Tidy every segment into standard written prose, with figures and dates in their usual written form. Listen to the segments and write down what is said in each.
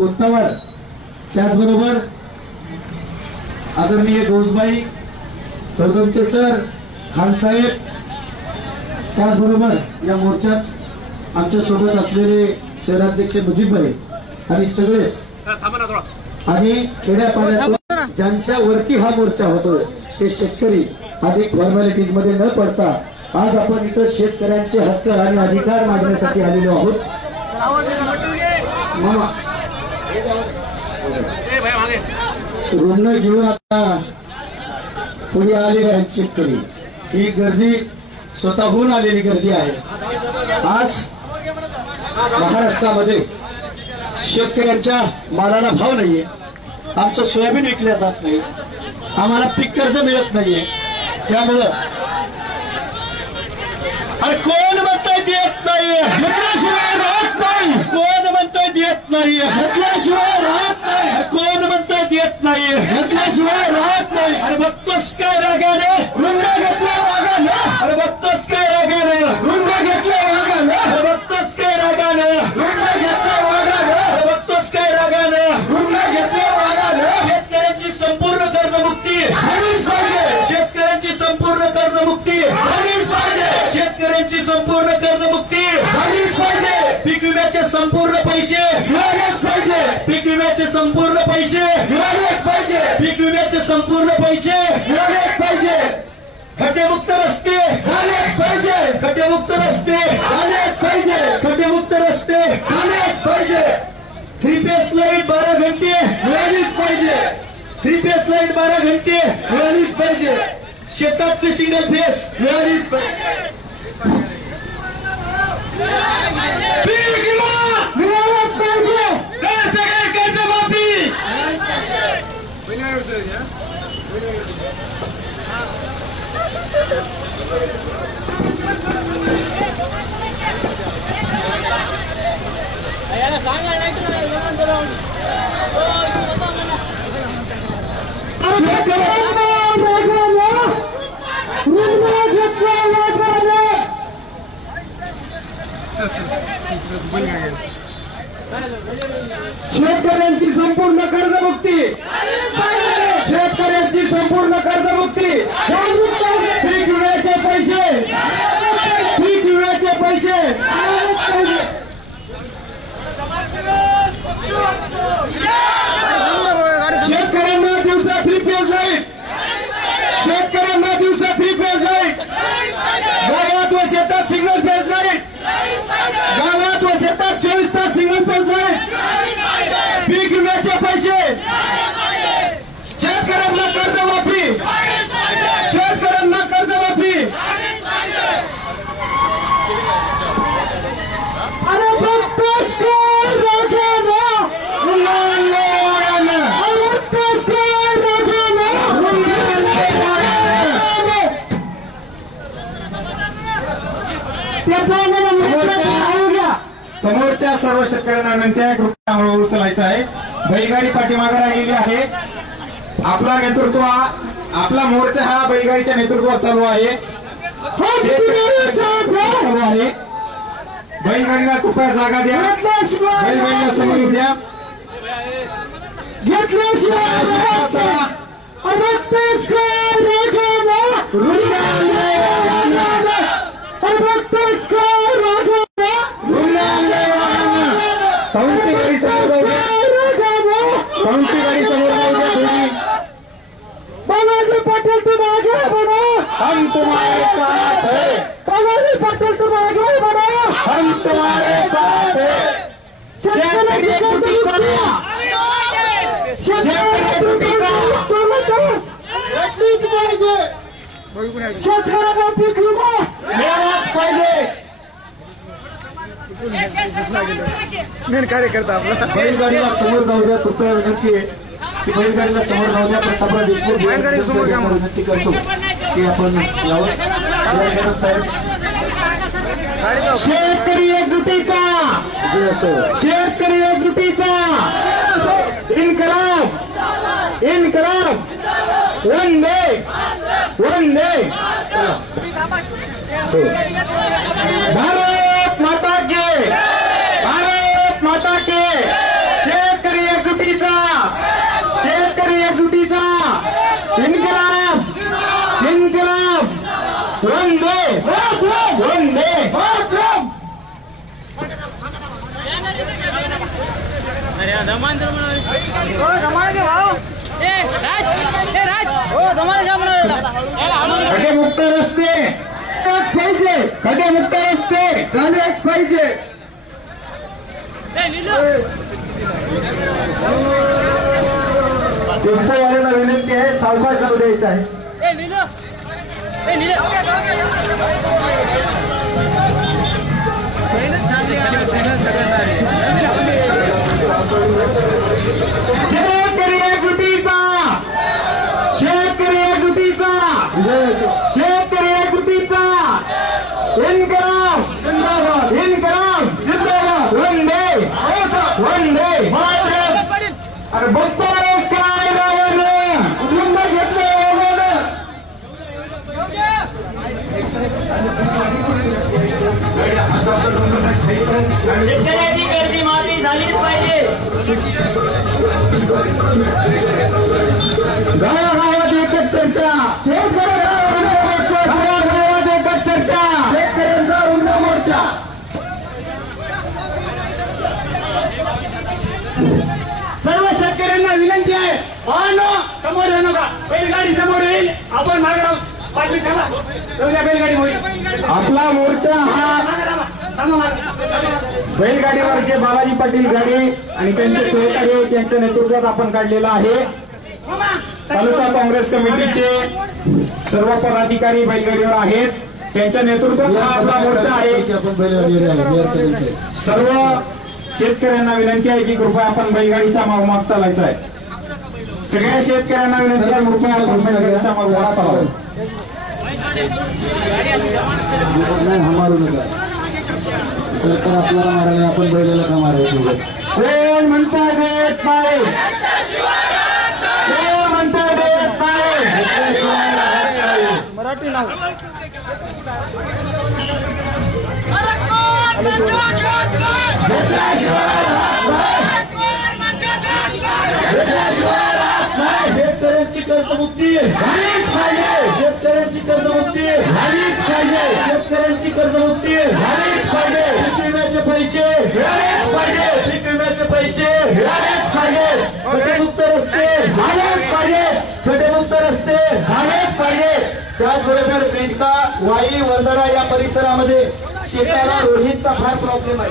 उत्तवर त्याचबरोबर आदरणीय गौसबाई चौधरीचे सर खान साहेब त्याचबरोबर या मोर्चात आमच्या सोबत असलेले शहराध्यक्ष मुजीबभाई आणि सगळेच आणि खेड्यापाड्यातून ज्यांच्या वरती हा मोर्चा होतो ते शेतकरी अधिक फॉर्मॅलिटीज मध्ये न पडता आज आपण इथं शेतकऱ्यांचे हक्क आणि अधिकार मागण्यासाठी आलेलो आहोत। रुग्ण घेऊन आता पुढे आलेले आहेत शेतकरी। ही गर्दी स्वतःहून आलेली गर्दी आहे। आज महाराष्ट्रामध्ये शेतकऱ्यांच्या मालाला भाव नाहीये, आमचं सोयाबीन विकल्या जात नाही, आम्हाला पीक कर्ज मिळत नाहीये। त्यामुळं अरे कोण म्हणतंय देत नाहीये, घेतल्याशिवाय राहत नाही, कोण म्हणतंय देत नाहीये, घेतल्याशिवाय राहत नाही, कोण म्हणतंय देत नाहीये, घेतल्याशिवाय राहत नाही। अरे बघतोस काय रागाने रुंडा घेतल्या वागाने, अरे बघतोस काय रागाने रुंडा घेतल्या वागाने, अरे बघतोस काय रागाने रुंडा घेतल्या वागाने, अरे बघतोस काय रागाने रुंडा घेतल्या वागाने। शेतकऱ्यांची संपूर्ण कर्जमुक्ती झालीच पाहिजे, शेतकऱ्यांची संपूर्ण कर्जमुक्ती झालीच पाहिजे, शेतकऱ्यांची संपूर्ण कर्जमुक्ती झालीच पाहिजे। पीक विम्याचे संपूर्ण पैसे मिळालेच पाहिजे, पीक विम्याचे संपूर्ण पैसे मिळालेच पाहिजे, पीक विम्याचे संपूर्ण पैसे मिळालेच पाहिजे। खड्डेमुक्त रस्ते झालेच पाहिजे, खड्डेमुक्त रस्ते झालेच पाहिजे, खड्डेमुक्त रस्ते झालेच पाहिजे। 3 फेस लाईट 12 घंटे मिळालीच पाहिजे, 3 फेस लाईट 12 घंटे मिळालीच पाहिजे, शेतातली सिंगल फेस मिळालीच पाहिजे। पीक विमा मिळालाच पाहिजे, सगळे कर्जमाफी शेतकऱ्यांची संपूर्ण कर्जमुक्ती, शेतकऱ्यांची संपूर्ण कर्जमुक्ती, पीक विम्याचे पैसे, पीक विम्याचे पैसे, शेतकऱ्यांना दिवसा फ्री फेज लाईट, शेतकऱ्यांना दिवसा फ्री फेज लाईट, गावात व शेतात सिंगल फेज लाईट, गावात व शेतात 24 तास सिंगल फेज लाईट, पीक विम्याचे पैसे, शेतकऱ्यांना कर्जमाफी, शेतकऱ्यांना कर्जमाफी। अरे बघतोस काय रागाने रुंडाले वागाने, अरे बघतोस काय रागाने रुंडाले वागाने। समोरच्या सर्व शेतकऱ्यांना विनंती आहे, कृपया हळूहळू चालायचं आहे। बैलगाडी पाठीमागे राहिलेली आहे। आपला नेतृत्व आपला मोर्चा हा बैलगाडीच्या नेतृत्वात चालू आहे, चालू आहे। बैलगाडीला कृपया जागा द्या, बैलगाडीला समोर द्या, साऊंडची गाडी समोर जाऊ द्या, साऊंडची गाडी समोर जाऊ द्या थोडी। बालाजी पटेल तुम आगे बढ़ो, हम तुम्हारे साथ हैं, बालाजी पटेल तुम आगे बढ़ो, हम तुम्हारे साथ हैं। शेतकरी एकजुटीचा, शेतकरी एकजुटीच पाहिजे, शेतकऱ्यांना पीक विमा मिळालाच पाहिजे। मेन कार्यकर्ता आपला बैलगाडीला समोर जाऊ द्या, कृपया विनंती आहे की बैलगाडीला समोर जाऊ द्या। प्रतापराव देशमुख विनंती करतो की आपण यावर शेतकरी एकजुटीचा, शेतकरी एकजुटीचा इन्कलाब, इन्कलाब, वंदे वंदे भारत माता के, भारत माता के। शेतकरी खड्डेमुक्त रस्ते पाहिजे, खड्डेमुक्त रस्ते झालेच पाहिजे. टेम्पोवाल्यांना विनंती आहे, सावकाश जाऊ द्यायचं आहे. शेतकरी एकजुटीचा, शेतकरी एकजुटीचा, शेतकरी एकजुटीचा इन्कलाब जिंदाबाद, इन्कलाब जिंदाबाद. वंदे वंदे मातरम. अरे बघतोयस काय नावानं मुंबई घेतलं. शेतकऱ्याची गर्दी माती झालीच पाहिजे. गावागावात एकच चर्चा, गावागावात एकच चर्चा, शेतकऱ्यांचा उन्हा मोर्चा. सर्व शेतकऱ्यांना विनंती आहे, समोर येऊ नका. बैलगाडी समोर येईल, आपण मागे राहू. पाच मिनिट थांबा, बैलगाडी होईल. आपला मोर्चा हा बैलगाडीवरचे बालाजी पाटील गाडी आणि त्यांचे सहकारी त्यांच्या नेतृत्वात आपण काढलेला आहे. तालुका काँग्रेस कमिटीचे सर्व पदाधिकारी बैलगाडीवर आहेत. त्यांच्या नेतृत्वात हा आपला मोर्चा आहे. सर्व शेतकऱ्यांना विनंती आहे की कृपया आपण बैलगाडीचा मागोमाग चालायचा आहे. सगळ्या शेतकऱ्यांना विनंती आहे, कृपया आपण बैलगाडीचा मागोमाग चालावा. हमारू नका सरकार आपल्याला मारायला, आपण बैलाला का मारायचं. कोण म्हणता देत नाही, कोण म्हणता देत नाही. मराठी नाव शेतकऱ्यांची कर्जमुक्ती झालीच पाहिजे, शेतकऱ्यांची कर्जमुक्ती झालीच पाहिजे, शेतकऱ्यांची कर्जमुक्ती झालीच पाहिजे. पीक विम्याचे पैसे मिळालेच पाहिजे, पीक विम्याचे पैसे मिळालेच पाहिजे. खड्डेमुक्त रस्ते झालेच पाहिजे, खड्डेमुक्त रस्ते झालेच पाहिजे. त्याचबरोबर बेंका, वाई, वंदरा या परिसरामध्ये शेताला रोहितचा फार प्रॉब्लेम आहे.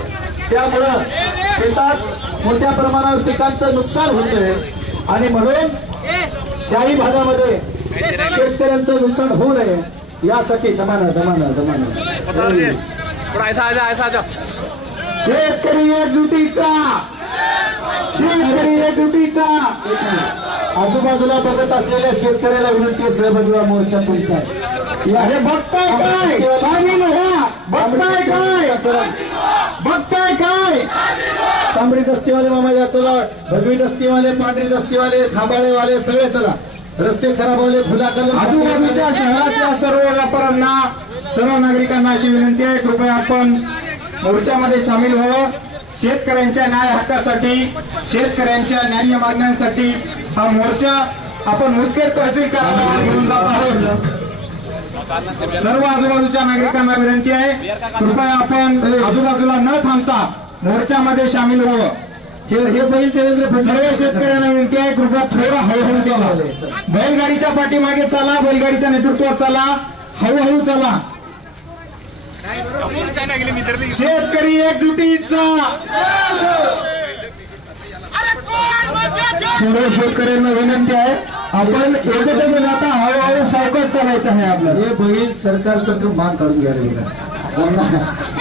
त्यामुळं शेतात मोठ्या प्रमाणावर पिकांचं नुकसान होतंय आणि म्हणून त्याही भागामध्ये शेतकऱ्यांचं नुकसान होऊ नये यासाठी शेतकरी एकजुटीचा, शेतकरी एकजुटीचा. आजूबाजूला बघत असलेल्या शेतकऱ्याला विनंती, सहभागी व्हा मोर्चा तुमचा. अरे बघताय काय, सामील व्हा. बघताय काय, बघताय काय. तांबडी दस्तीवाले मामाजा चला, भगवी दस्तीवाले, पांढरी दस्तीवाले, खांबाळेवाले सगळे चला. रस्ते खराबवाले, फुलाकल. आजूबाजूच्या शहरातल्या सर्व व्यापाऱ्यांना, सर्व नागरिकांना अशी विनंती आहे, कृपया आपण मोर्चामध्ये सामील व्हावं. शेतकऱ्यांच्या न्याय हक्कासाठी, शेतकऱ्यांच्या न्याय्य मागण्यांसाठी हा मोर्चा आपण मुदखेड तहसील कार्यालयावर घेऊन जात आहोत. सर्व आजूबाजूच्या नागरिकांना विनंती आहे, कृपया आपण आजूबाजूला न थांबता मोर्चामध्ये सामील व्हावं. हे बैल सर्व शेतकऱ्यांना विनंती आहे, कृपया थोडा हळूहळू चला. बैलगाडीच्या पाठीमागे चला, बैलगाडीच्या नेतृत्वात चला, हळूहळू चला. शेतकरी एकजुटीचा. सर्व शेतकऱ्यांना विनंती आहे, आपण एकत्र जाता हळूहळू सावकाश चालायचं आहे आपल्याला. हे बैल सरकार मान काढून घ्यायला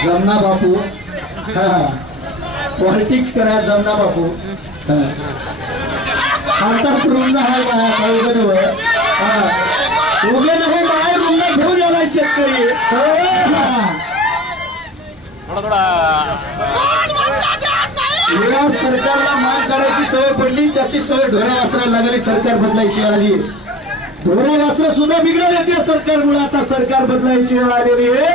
जमना बापू. पॉलिटिक्स करा जमना बापू. आमचा रुग्ण आहे उगे नाही बाहेर रुग्ण घेऊन याला शेतकरी. या सरकारला मान काढायची सवय पडली, त्याची सवय ढोऱ्या वासराला लागली. सरकार बदलायची वेळ आली. ढोऱ्या वासरं सुद्धा बिघडले त्या सरकारमुळे. आता सरकार बदलायची वेळ आलेली आहे.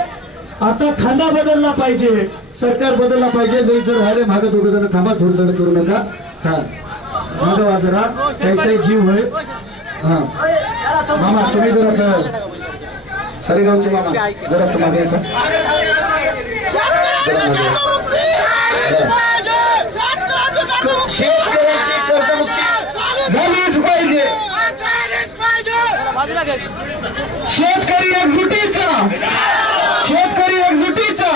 आता खांदा बदलला पाहिजे, सरकार बदलला पाहिजे. नाही जर व्हायला मागं दोघं जण थांबा, धुरचड करू नका. हा मागं वाजरा, काहीतरी जीव होय. हा मामा तुम्ही जरासं सरेगावचे मामा जरासं मागे येता. शेतकऱ्यांची कर्जमुक्ती झालीच पाहिजे. शेतकरी एकजुटीचा, शेतकरी एकजुटीचा,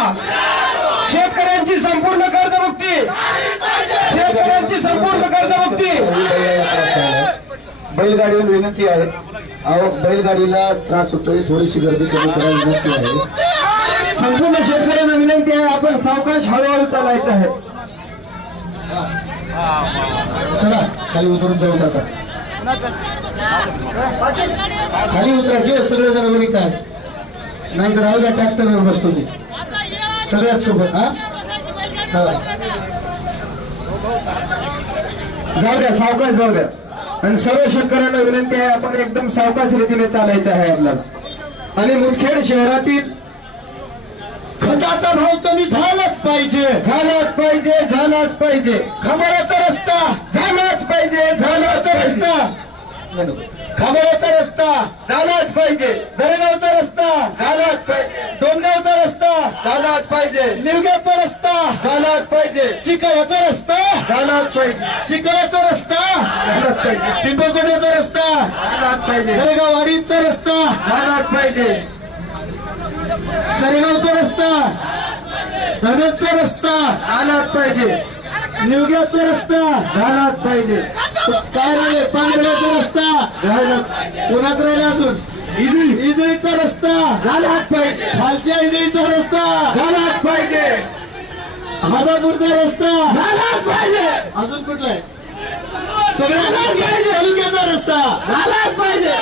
शेतकऱ्यांची संपूर्ण कर्जमुक्ती, शेतकऱ्यांची संपूर्ण कर्जमुक्ती. बैलगाडीवर विनंती आहे. अहो बैलगाडीला त्रास होतोय, थोडीशी गर्दी कमी करायला विनंती आहे. संपूर्ण शेतकऱ्यांना विनंती आहे, आपण सावकाश हळूहळू चालायचं आहे. चला खाली उतरून जाऊ आता. खाली उतरा जे सगळेजण वरित आहेत, नाही तर राहू द्या ट्रॅक्टरवर बसतो मी सगळ्यात सोबत. जाऊ द्या, सावकाश जाऊ द्या. आणि सर्व शेतकऱ्यांना विनंती आहे, आपण एकदम सावकाश रीतीने चालायचं आहे आपल्याला. आणि मुदखेड शहरातील खताचा भाव कमी झालाच पाहिजे, झालाच पाहिजे, झालाच पाहिजे. खंबाळ्याचा रस्ता झालाच पाहिजे, झालाचा रस्ता. खंबाळ्याचा रस्ता झालाच पाहिजे, दरेगावचा रस्ता झालाच पाहिजे, डोंगरावचा रस्ता झालाच पाहिजे, निवग्याचा रस्ता झालाच पाहिजे, चिखलाचा रस्ता झालाच पाहिजे, चिखलाचा रस्ता झालाच पाहिजे, पिंपळकोट्याचा रस्ता झालाच पाहिजे, दरेगाववाडीचा रस्ता झालाच पाहिजे, सरेगावचा रस्ता, धनचा रस्ता झालाच पाहिजे, निवग्याचा रस्ता झालाच पाहिजे, काय राहिले पांढऱ्याचा रस्ता झालाच. कोणाचा राहिला अजून इजळीचा रस्ता झालाच पाहिजे, खालच्या इजळीचा रस्ता झालाच पाहिजे, हाजापूरचा रस्ता झालाच पाहिजे. अजून कुठला आहे? सगळ्यालाच पाहिजे. तालुक्याचा रस्ता झालाच पाहिजे,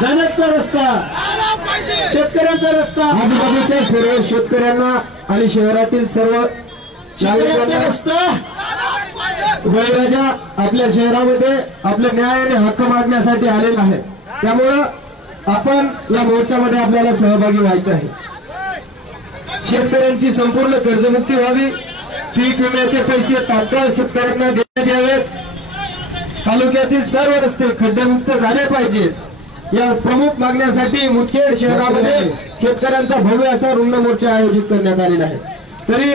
धनचा रस्ता, शेतकऱ्यांचा रस्ता, आजूबाजूच्या सर्व शेतकऱ्यांना आणि शहरातील सर्व नागरिकांचा रस्ता. बळीराजा आपल्या शहरामध्ये आपल्या न्याय आणि हक्क मागण्यासाठी आलेला आहे, त्यामुळं आपण या मोर्चामध्ये आपल्याला सहभागी व्हायचं आहे. शेतकऱ्यांची संपूर्ण कर्जमुक्ती व्हावी, पीक विम्याचे पैसे तात्काळ शेतकऱ्यांना देण्यात यावेत, तालुक्यातील सर्व रस्ते खड्डेमुक्त झाले पाहिजेत. या प्रमुख मागण्यासाठी मुदखेड शहरामध्ये शेतकऱ्यांचा भव्य असा रुग्ण मोर्चा आयोजित करण्यात आलेला आहे. तरी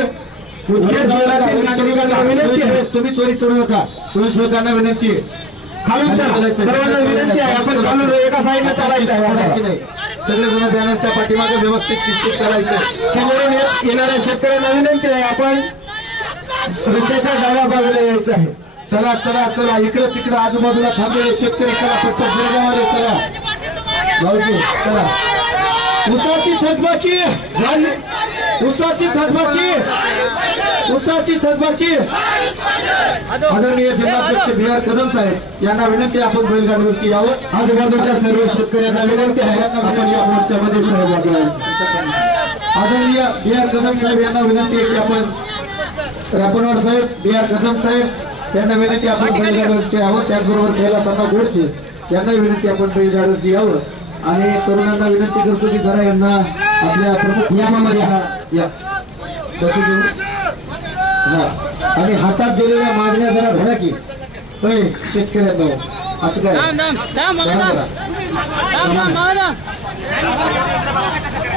मुदखेड शहरातील नागरिकांना विनंती आहे, तुम्ही चोरी सोडू नका. चोरी सोडताना विनंती आहे, खालून चला, सर्वांना विनंती आहे, आपण खालून एका साईडला चालायचं आहे, नाही सगळेजण बॅनरच्या पाठीमागे व्यवस्थित शिस्तीत चालायचं. समोरून येणाऱ्या शेतकऱ्यांना विनंती आहे, आपण रस्त्याच्या डाव्या बाजूला यायचं आहे. चला चला चला, इकडं तिकडं आजूबाजूला थांबलेले शेतकरी चला, फक्त जळगावमध्ये चला, भाऊजी चला. उसाची थकबाकी झाली, उसाची थकबाकी, उसाची थकबाकी. आदरणीय जिल्हाध्यक्ष बी आर कदम साहेब यांना विनंती, आपण बैलगाडीवरती यावं. आजूबाजूच्या सर्व शेतकऱ्यांना विनंती आहे, आपण या मोर्चामध्ये सहभागी व्हायचं. आदरणीय बी आर कदम साहेब यांना विनंती आहे की आपण, रापणवार साहेब, बी आर कदम साहेब यांना विनंती, आपण बैलगाडीवरती यावं. त्याचबरोबर कैलासअण्णा गोडसे यांना विनंती, आपण बैलगाडीवरती यावं. आणि तरुणांना विनंती करतो की जरा यांना आपल्या प्रमुख नियमामध्ये या बसू देऊ. आणि हातात दिलेल्या मागण्या जरा धरा की शेतकऱ्यांना, असं काय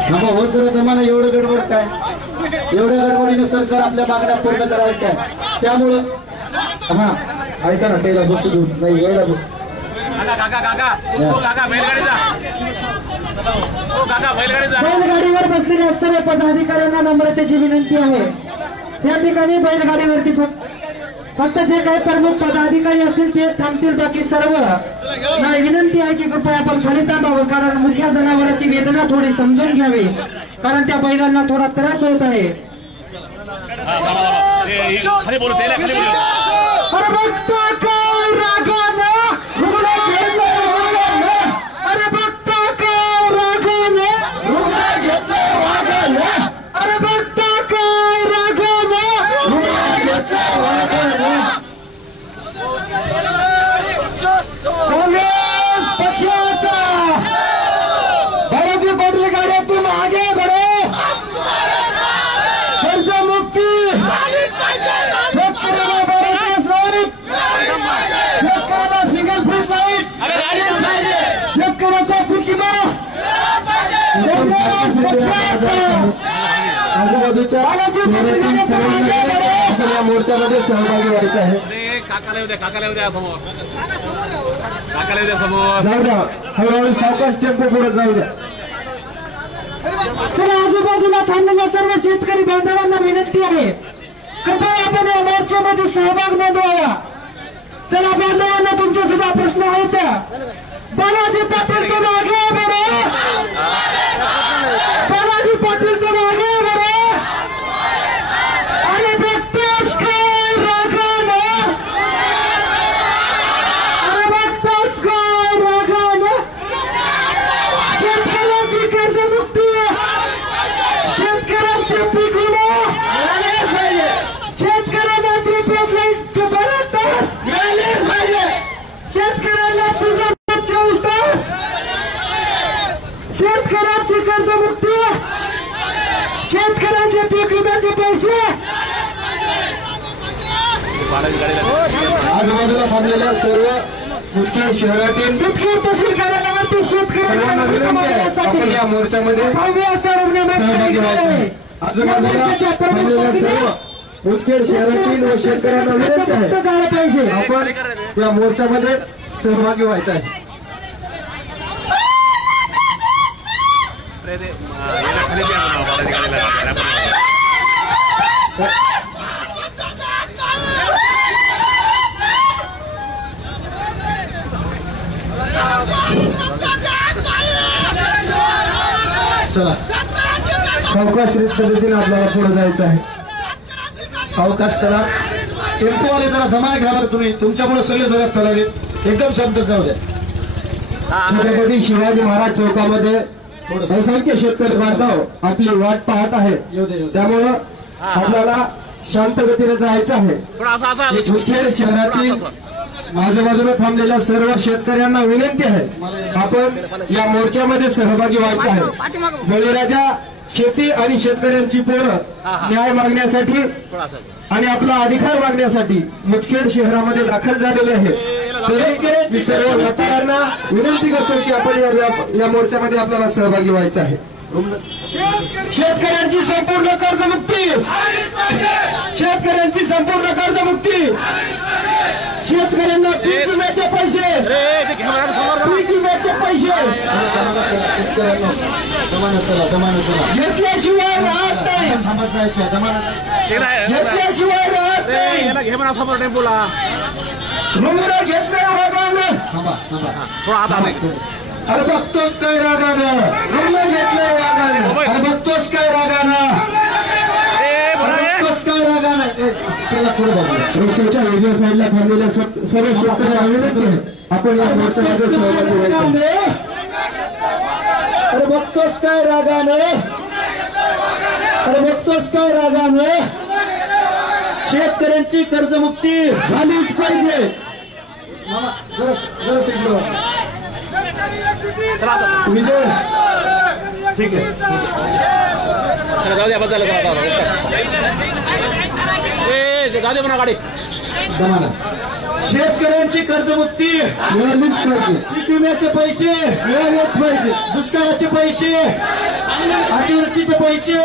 थांबा होत करत आम्हाला एवढं गडबड काय, एवढ्या गडबडीने सरकार आपल्या मागण्या पूर्ण करायचं काय. त्यामुळं हा ऐका ना, त्याला बसू देऊ नाही यायला बैलगाडीवर बसलेले असणाऱ्या पदाधिकाऱ्यांना नम्रतेची विनंती आहे. त्या ठिकाणी बैलगाडीवरती फक्त जे काही प्रमुख पदाधिकारी असतील ते थांबतील, बाकी सर्व नाही. विनंती आहे की कृपया आपण खाली थांबावं, कारण मुख्या जनावरांची वेदना थोडी समजून घ्यावी, कारण त्या बैलांना थोडा त्रास होत आहे. अरे बघता काय रागानं रुग्ण घेतलं वागानं, अरे बघता काय रागानं रुग्ण घेतलं वागानं, अरे बघता काय रागानं रुग्ण घेतलं वागानं. काँग्रेस पक्षाचा बाळाजी पाटील गाड्यातून आगे बढो, कर्जमुक्ती, शेतकऱ्याला भारतीय नागरिक, शेतकऱ्याला सिंगल फ्री लाईट, शेतकऱ्याचा पीक विमा, काँग्रेस पक्षाचा बाळाजी पाटील गाड्यातून आगे बढो. आपण या मोर्चामध्ये सहभागी व्हायचं आहे. काकाला उद्या समोर जाऊ द्या, हळूहळू सावकाश टेम्पो पुढे जाऊ द्या. तर आजूबाजूला थांबलेल्या सर्व शेतकरी बांधवांना विनंती आहे, कृपया आपण या मोर्चामध्ये सहभाग नोंदवावा. चला बांधवांना तुमचे सुद्धा प्रश्न आहेत. बालाजी पाटील तो मागे बरं, बालाजी पाटील तो मागे बरं. आणि बघतोस काय रागानं, अरे बघतोस काय रागानं. शेतकऱ्यांची कर्जमुक्ती, शेतकऱ्यांचे पीक विमा, शेतकऱ्यांना त्रिपक्षांचे भरत तास मिळालेच पाहिजे. शेतकऱ्यांना तुझा 24 तास, शेतकऱ्यांची कर्जमुक्ती, शेतकऱ्यांचे पीक विम्याचे पैसे. आजूबाजूला थांबलेल्या सर्व मुख्य शहरातील मुख्य तहसील कार्यालयावरती सर्वांना विनंती आहे, आपण या मोर्चामध्ये सहभागी व्हायचं आहे. आजूबाजूला थांबलेल्या सर्व मुख्य शहरातील व शेतकऱ्यांना विनंती आहे, आपण या मोर्चामध्ये सहभागी व्हायचं आहे. चला, सावकाश पद्धतीने आपल्याला पुढे जायचं आहे. सावकाश चला. टेम्पोवाले जरा जमा घ्या बरं तुम्ही, तुमच्यामुळे सगळे जरा चलावे. एकदम शांत जाऊ द्या. छत्रपती शिवाजी महाराज चौकामध्ये असंख्य शेतकरी बांधव आपली वाट पाहत आहेत, त्यामुळं आपल्याला शांत गतीने जायचं आहे. मुखेड शहरातील आजूबाजूला थांबलेल्या सर्व शेतकऱ्यांना विनंती आहे, आपण या मोर्चामध्ये सहभागी व्हायचं आहे. बळीराजा शेती आणि शेतकऱ्यांची पोरं न्याय मागण्यासाठी आणि आपला अधिकार मागण्यासाठी मुदखेड शहरामध्ये दाखल झालेले आहे. तरी सर्व व्यापाऱ्यांना विनंती करतो की आपण या मोर्चामध्ये आपल्याला सहभागी व्हायचं आहे. शेतकऱ्यांची संपूर्ण कर्जमुक्ती, शेतकऱ्यांची संपूर्ण कर्जमुक्ती, शेतकऱ्यांना पीक विम्याचे पैसे, पीक विम्याचे पैसे घेतल्याशिवाय राहत नाही, घेतल्याशिवाय राहत नाही. रुग्ण घेतल्या रागानं, अरे बघतोस काय रागानं, रुग्ण घेतलंय रागानं, अरे बघतोस काय रागानं, बघतोस काय रागानं. रस्त्याच्या वेगळ्या साईडला थांबलेल्या सर्व शेतकऱ्यांना विनंती आहे, आपण या मोर्चामध्ये सहभागी व्हायचं. अरे बघतोस काय रागानं, अरे बघतोस काय रागानं. शेतकऱ्यांची कर्जमुक्ती झालीच पाहिजे. जरा शिकलो विजय, ठीक आहे. शेतकऱ्यांची कर्जमुक्ती मिळालीच पाहिजे. पीक विम्याचे पैसे मिळालेच पाहिजे. दुष्काळाचे पैसे, अतिवृष्टीचे पैसे,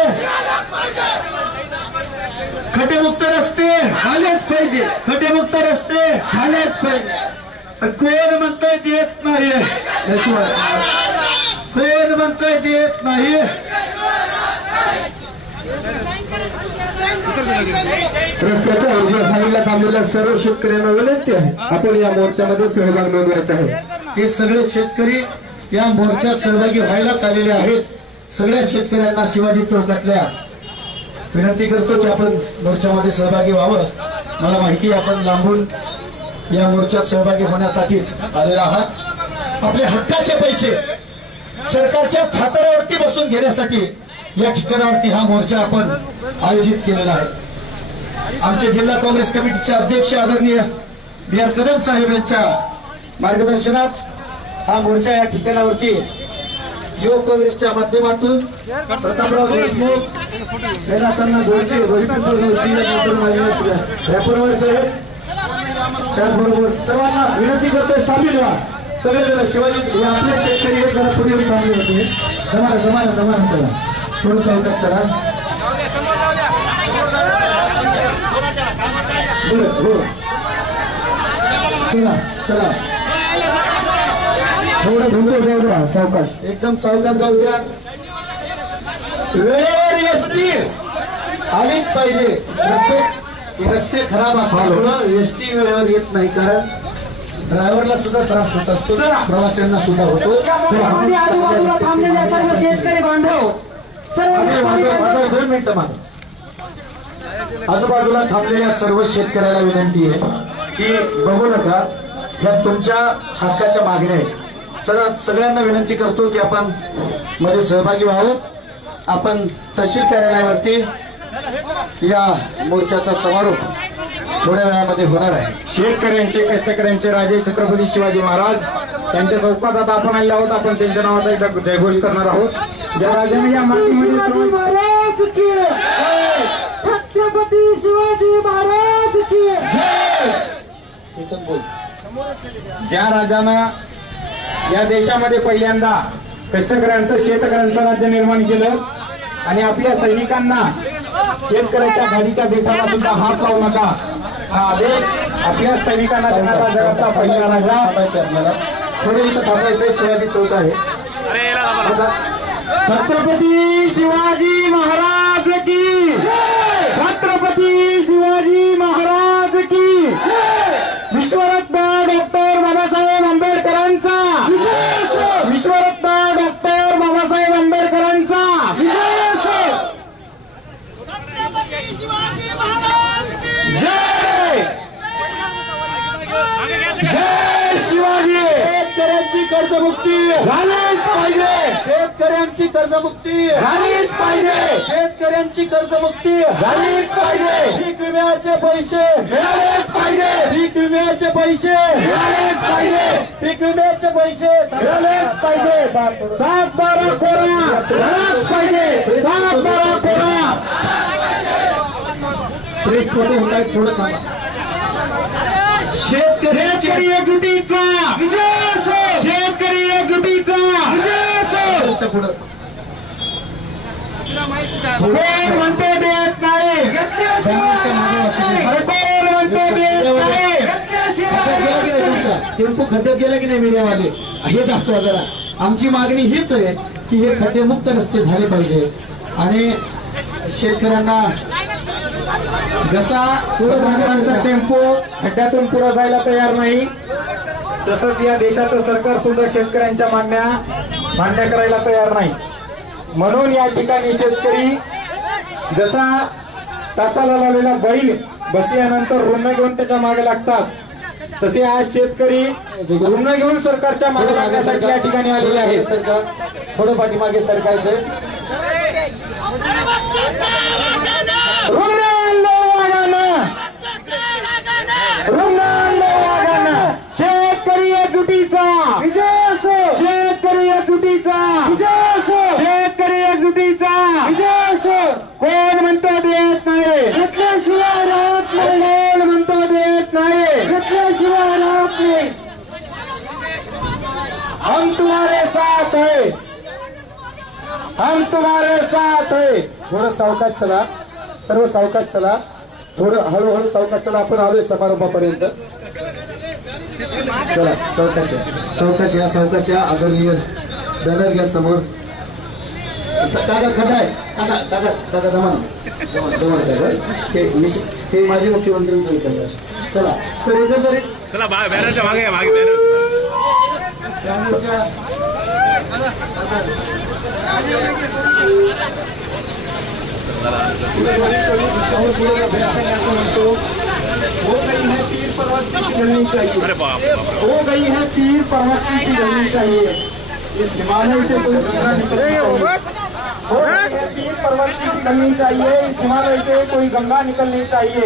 खड्डेमुक्त रस्ते झालेच पाहिजे. खड्डेमुक्त रस्ते झालेच पाहिजे. कोण म्हणतोय देत नाही, कोण म्हणतोय देत नाही. रस्त्याच्या उजव्या साईडला थांबलेल्या सर्व शेतकऱ्यांना विनंती आहे, आपण या मोर्चामध्ये सहभाग नोंदवायचा आहे. हे सगळे शेतकरी या मोर्चात सहभागी व्हायलाच आलेले आहेत. सगळ्या शेतकऱ्यांना शिवाजी चौकातल्या विनंती करतो की आपण मोर्चामध्ये सहभागी व्हावं. मला माहिती आहे आपण लांबून या मोर्चात सहभागी होण्यासाठीच आलेला आहात. आपले हक्काचे पैसे सरकारच्या खात्यावरती बसून घेण्यासाठी या ठिकाणावरती हा मोर्चा आपण आयोजित केलेला आहे. आमचे जिल्हा काँग्रेस कमिटीचे अध्यक्ष आदरणीय बी.आर. कदम साहेब यांच्या मार्गदर्शनात हा मोर्चा या ठिकाणावरती युवक काँग्रेसच्या माध्यमातून प्रतापराव देशमुख, कैलासअण्णा गोडसे, रॅपरवर साहेब, त्याचबरोबर सर्वांना विनंती करतोय सामील व्हा. सगळेजण शिवाजी आपले शेतकरी हे जरा पुढे थांबले होते. जमाना चला, थोडं चौकात चला. चला चला थोडं झुंबे जाऊ द्या सावकाश एकदम सावकाश जाऊ द्या वेळेवर एसटी आलीच पाहिजे रस्ते खराब असतात एसटी वेळेवर येत नाही कारण ड्रायव्हरला सुद्धा त्रास होत असतो प्रवाशांना सुद्धा होतो आजूबाजूला थांबलेल्या सर्व शेतकरी बांधव सर्व 2 मिनिटं मागे आजूबाजूला थांबलेल्या सर्व शेतकऱ्याला विनंती आहे की बघू नका या तुमच्या हक्काच्या मागण्या आहेत चला सगळ्यांना विनंती करतो की आपण मध्ये सहभागी व्हावं आपण तहसील कार्यालयावरती या मोर्चाचा समारोप थोड्या वेळामध्ये होणार आहे शेतकऱ्यांचे कष्टकऱ्यांचे राजे छत्रपती शिवाजी महाराज त्यांच्या चौकात आता आपण आले आहोत आपण त्यांच्या नावाचा एकदा जयघोष करणार आहोत ज्या राजाने या मातीमध्ये महाराज की छत्रपती शिवाजी महाराज की ज्या राजानं या देशामध्ये पहिल्यांदा कष्टकऱ्यांचं शेतकऱ्यांचं राज्य निर्माण केलं आणि आपल्या सैनिकांना शेतकऱ्याच्या गाडीच्या देताना सुद्धा हात लावू नका हा आदेश आपल्या सैनिकांना देणारा जगातला पहिला राजा आपल्याला थोडे इथं थांबायचं शिवाजी चौक आहे छत्रपती शिवाजी महाराज की छत्रपती शिवाजी महाराज की विश्वरत्न डॉक्टर बाबासाहेब आंबेडकरांचा विश्वरत्न डॉक्टर बाबासाहेब आंबेडकरांचा जय जय शिवाजी शेतकऱ्यांची कर्जमुक्ती झालीच पाहिजे शेतकऱ्यांची कर्जमुक्ती झालीच पाहिजे शेतकऱ्यांची कर्जमुक्ती झालीच पाहिजे पीक विम्याचे पैसे मिळालेच पाहिजे पीक विम्याचे पैसे मिळालेच पाहिजे पीक विम्याचे पैसे मिळालेच पाहिजे 7-12 कोरा झालाच पाहिजे 7-12 कोरा प्रेस फोटो होत आहेत थोडं थांबा शेतकरी एकजुटीचा शेतकरी एकजुटीचा पुढं कोण म्हणतो देत नाही कोण म्हणतो देत नाही टेम्पो खड्ड्यात गेला की नाही मीडियावाले हे दाखवा जरा आमची मागणी हीच आहे की हे खड्डेमुक्त रस्ते झाले पाहिजे आणि शेतकऱ्यांना जसा भाजपांचा टेम्पो खड्ड्यातून पुढे जायला तयार नाही तसंच या देशाचं सरकार सुद्धा शेतकऱ्यांच्या मागण्या मान्य करायला तयार नाही म्हणून या ठिकाणी शेतकरी जसा तासाला लावलेला बैल बसल्यानंतर रुग्ण घेऊन त्याच्या मागे लागतात तसे आज शेतकरी रुग्ण घेऊन सरकारच्या मागे लागण्यासाठी या ठिकाणी आलेले आहेत सरकार थोडं पाठीमागे सरकारचं शेतकरी एकजुटीचा शेतकरी एकजुटीचा शेतकरी एकजुटीचा कोण म्हणतो देत नाही घेतल्याशिवाय राहत नाही कोण म्हणतो देत नाही घेतल्याशिवाय राहत नाही हम तुम्हारे साथ है हम तुम्हारे साथ है थोडं सावकाश चला सर्व सावकाश चला थोडं हळूहळू सावकाश चला आपण आलोय समारोपापर्यंत चला सावकाश या आदरणीय बॅनर घ्या समोर दादा खड्डा आहे दादा दमा हे माजी मुख्यमंत्र्यांचं विचार चला तर एकंदरीत चला बॅनरच्या मागे मागे हो गई है पीर पर्वत की जलनी चाहिए हो गई है पीर पर्वत की जलनी चाहिए इस हिमालय से कोई गंगा निकलनी चाहिए हो गई है पीर पर्वत की निकलनी चाहिए इस हिमालय से कोई गंगा निकलनी चाहिए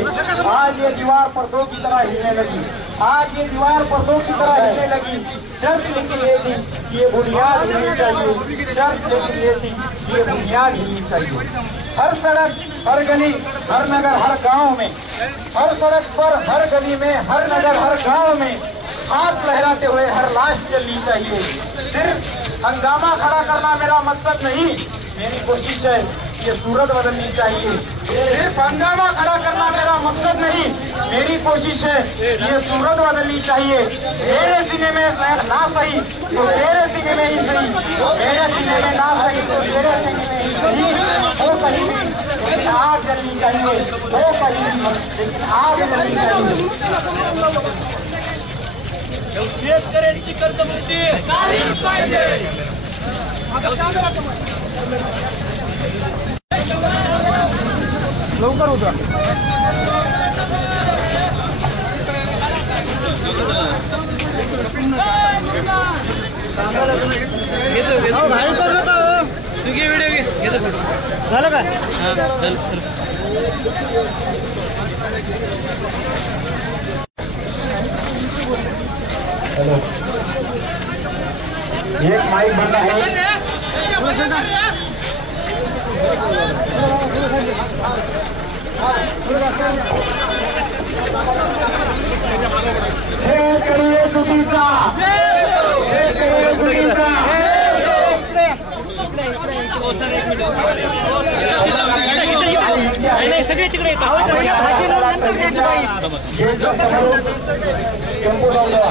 आज ये दीवार पर्दों की तरह हिलने लगी आज ये दीवार पर्दों की तरह हिलने लगी शर्त लेकिन ये थी कि ये बुनियाद हिलनी चाहिए शर्त लेकिन ये थी कि ये बुनियाद हिलनी चाहिए हर सड़क हर गली हर नगर हर गांव में हर सड़क पर हर गली में हर नगर हर गांव में हाथ लहराते हुए हर लाश जलनी चाहिए सिर्फ हंगामा खड़ा करना मेरा मकसद नहीं मेरी कोशिश है ये सूरत बदलनी चाहिए। सिर्फ हंगामा खड़ा करना मेरा मकसद नहीं, मेरी कोशिश है ये सूरत बदलनी चाहिए। मेरे सीने में ना सही तो तेरे सीने में ही सही, मेरे सीने में ना सही तो तेरे सीने में ही सही। वो कहीं भी लेकिन आग जलनी चाहिए, वो कहीं भी लेकिन आग जलनी चाहिए। शेतकऱ्यांची कर्जमुक्ती झालीच पाहिजे। लवकर होता झालं का? हेलो, एक माइक बंद आहे। शेतकरी एकजुटीचा, शेतकरी एकजुटीचा सगळे तिकडे टेम्पो लावला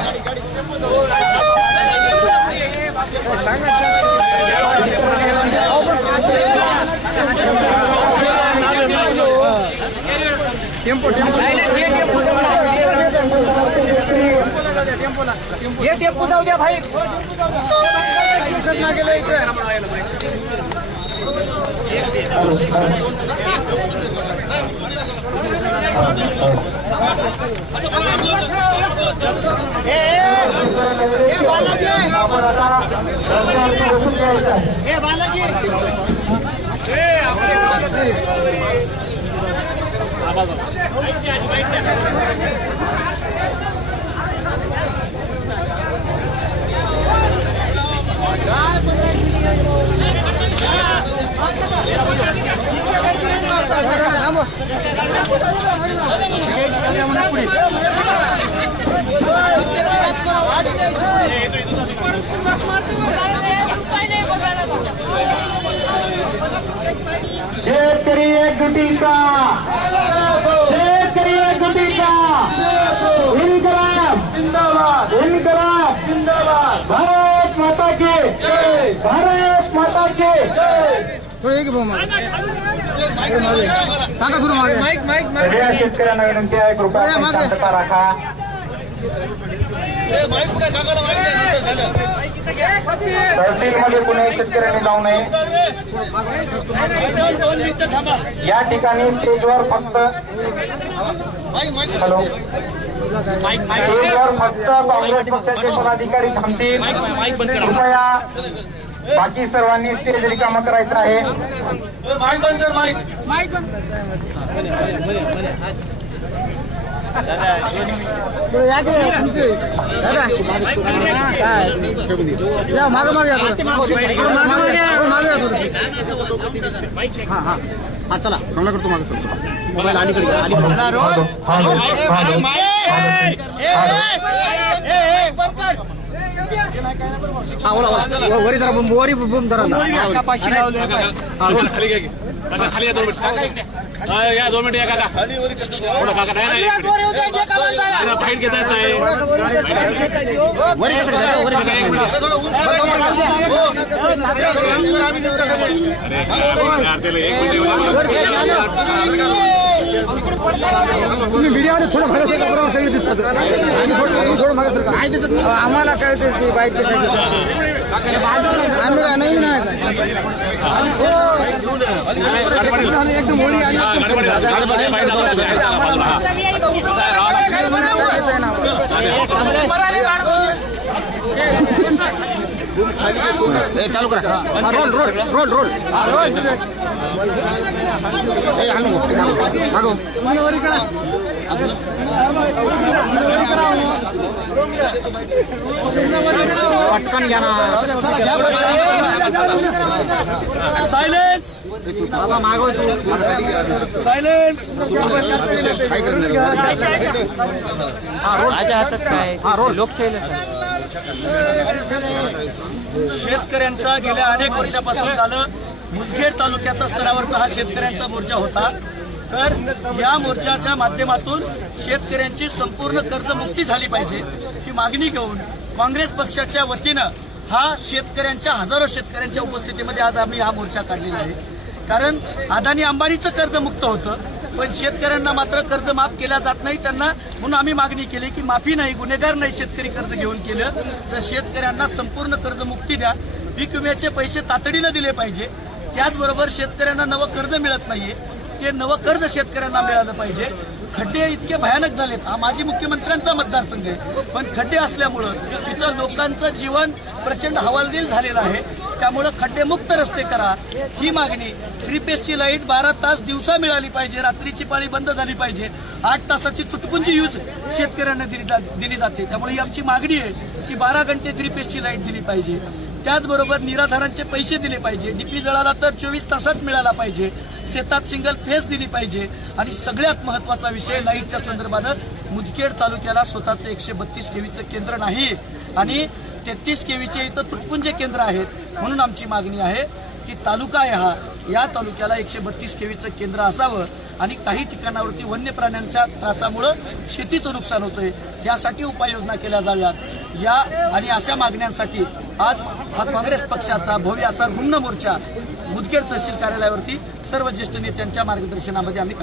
ये टेम्पो जाऊ द्या भाई। शेतकरी एकजुटीचा, शेतकरी एकजुटीचा इन्कलाब जिंदाबाद, इन्कलाब जिंदाबाद। भारत माता की जय, भारत माता की जय। सगळ्या शेतकऱ्यांना विनंती आहे, कृपया शांतता राखा। तहसीलमध्ये कुणी शेतकऱ्यांनी जाऊ नये। या ठिकाणी स्टेजवर फक्त हॅलो स्टेजवर फक्त काँग्रेस पक्षाचे पदाधिकारी थांबतील। कृपया बाकी सर्वांनी स्टेज रिकामा करायचं आहे। माईक बंद कर, माईक हा चला चांगला करतो मागे सरतो मोबाईल अलीकडे हा बोला वरी जरा वरी बूम जरा खाली या 2 मिनिट या 2 मिनिट या काका थोडं काका नाही फाईट घेता येत नाही तुम्ही मीडियामध्ये थोडं मागे सरका, सगळे दिसतात। थोडं मागे सरका, नाही दिसत आम्हाला काय ते बाईक नाही ना एकदम होळी चालू करा रोल रोल रोल रोल मागो पटकन घ्या ना सायलेन्स मागो सायलेन्स माझ्या हातात काय हा रोल शेतकऱ्यांचा गेल्या अनेक वर्षापासून झालं मुदखेड तालुक्याचा स्तरावरचा हा शेतकऱ्यांचा मोर्चा होता। तर या मोर्चाच्या माध्यमातून शेतकऱ्यांची संपूर्ण कर्जमुक्ती झाली पाहिजे ही मागणी घेऊन काँग्रेस पक्षाच्या वतीनं हा शेतकऱ्यांच्या हजारो शेतकऱ्यांच्या उपस्थितीमध्ये आज आम्ही हा मोर्चा काढलेला आहे। कारण अदानी अंबानीचं कर्ज मुक्त होतं, पण शेतकऱ्यांना मात्र कर्ज माफ केलं जात नाही। त्यांना म्हणून आम्ही मागणी केली की माफी नाही, गुन्हेगार नाही शेतकरी कर्ज घेऊन केलं तर शेतकऱ्यांना संपूर्ण कर्जमुक्ती द्या, पीक विम्याचे पैसे तातडीनं दिले पाहिजे। त्याचबरोबर शेतकऱ्यांना नवं कर्ज मिळत नाहीये, ते नवं कर्ज शेतकऱ्यांना मिळालं पाहिजे। खड्डे इतके भयानक झालेत, हा माजी मुख्यमंत्र्यांचा मतदारसंघ आहे, पण खड्डे असल्यामुळं इथं लोकांचं जीवन प्रचंड हवालदिल झालेलं आहे। त्यामुळे खड्डेमुक्त रस्ते करा ही मागणी। 3 पेजची लाईट 12 तास दिवसा मिळाली पाहिजे, रात्रीची पाळी बंद झाली पाहिजे, 8 तासाची तुटपुंजी यूज शेतकऱ्यांना दिली जाते। त्यामुळे ही आमची मागणी आहे की 12 घंटे 3 पेजची लाईट दिली पाहिजे। त्याचबरोबर निराधारांचे पैसे दिले पाहिजे, डीपी जळाला तर 24 तासात मिळाला पाहिजे, शेतात सिंगल फेस दिली पाहिजे आणि सगळ्यात महत्वाचा विषय लाईटच्या संदर्भानं मुदखेड तालुक्याला स्वतःचं 132 केव्हीचं केंद्र नाही आणि 33 केव्हीचे इथं तुटपुंजे केंद्र आहेत। म्हणून आमची मागणी आहे की तालुका आहे हा, या तालुक्याला 132 केव्हीचं केंद्र असावं आणि काही ठिकाणावरती वन्य प्राण्यांच्या त्रासामुळे शेतीचं नुकसान होतंय, त्यासाठी उपाययोजना केल्या जाव्यात। या आणि अशा मागण्यांसाठी आज हा काँग्रेस पक्षाचा भव्य असा रुग्ण मोर्चा मुदखेड तहसील कार्यालयावरती सर्व ज्येष्ठ नेत्यांच्या मार्गदर्शनामध्ये आम्ही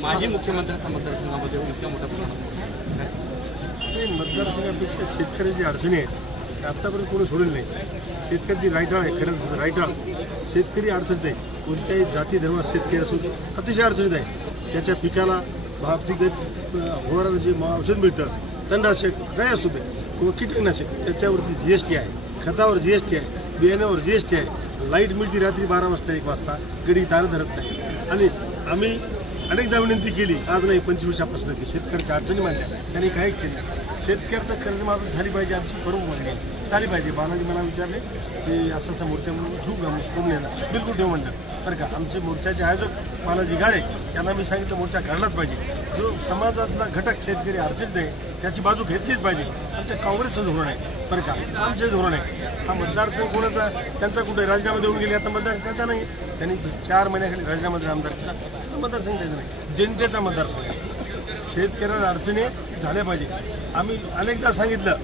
माजी मुख्यमंत्र्यांच्या मतदारसंघामध्ये इतक्या मोठ्या मतदारसंघापेक्षा शेतकऱ्याची अडचणी आहेत आतापर्यंत कोणी सोडलं नाही। शेतकऱ्याची रायटाळ आहे, खरं रायटाळ शेतकरी अडचणीत आहे। कोणत्याही जाती धर्मात शेतकरी असून अतिशय अडचणीत आहे। त्याच्या पिकाला फवाराला जे औषध मिळतं, तणनाशक काय असू दे किंवा कीटकनाशक, त्याच्यावरती GST आहे, खतावर GST आहे, बियाण्यावर GST आहे, लाईट मिळते रात्री 12 वाजता 1 वाजता, गडी तार धरत नाही। आणि आम्ही अनेकदा विनंती केली, आज नाही 25 वर्षापासून की शेतकऱ्याच्या अडचणी मांडल्या, त्यांनी काय केलं, शेतकऱ्याचं कर्जमाफी झाली पाहिजे आमची प्रमुख मागणी झाली पाहिजे। बालाजी मला विचारले की असा मोर्चा म्हणून ठेवू का, कोण बिलकुल ठेवू म्हणलं बरं का। आमचे मोर्चाचे आयोजक बालाजी गाडे यांना मी सांगितलं मोर्चा काढलाच पाहिजे, जो समाजातला घटक शेतकरी अडचणीत आहे त्याची बाजू घेतलीच पाहिजे। आमच्या काँग्रेसचं धोरण आहे बरं का, आमचे धोरण आहे। हा मतदारसंघ कोणाचा त्यांचा कुठे राजीनामा देऊन गेले, आता मतदार त्याचा नाही, त्यांनी 4 महिन्याखाली राजीनामा दिला आमदार केला, मतदारसंघ त्याचा नाही, जनतेचा मतदारसंघ आहे। शेतकऱ्यांना अडचणी झाल्या पाहिजे। आम्ही अनेकदा सांगितलं,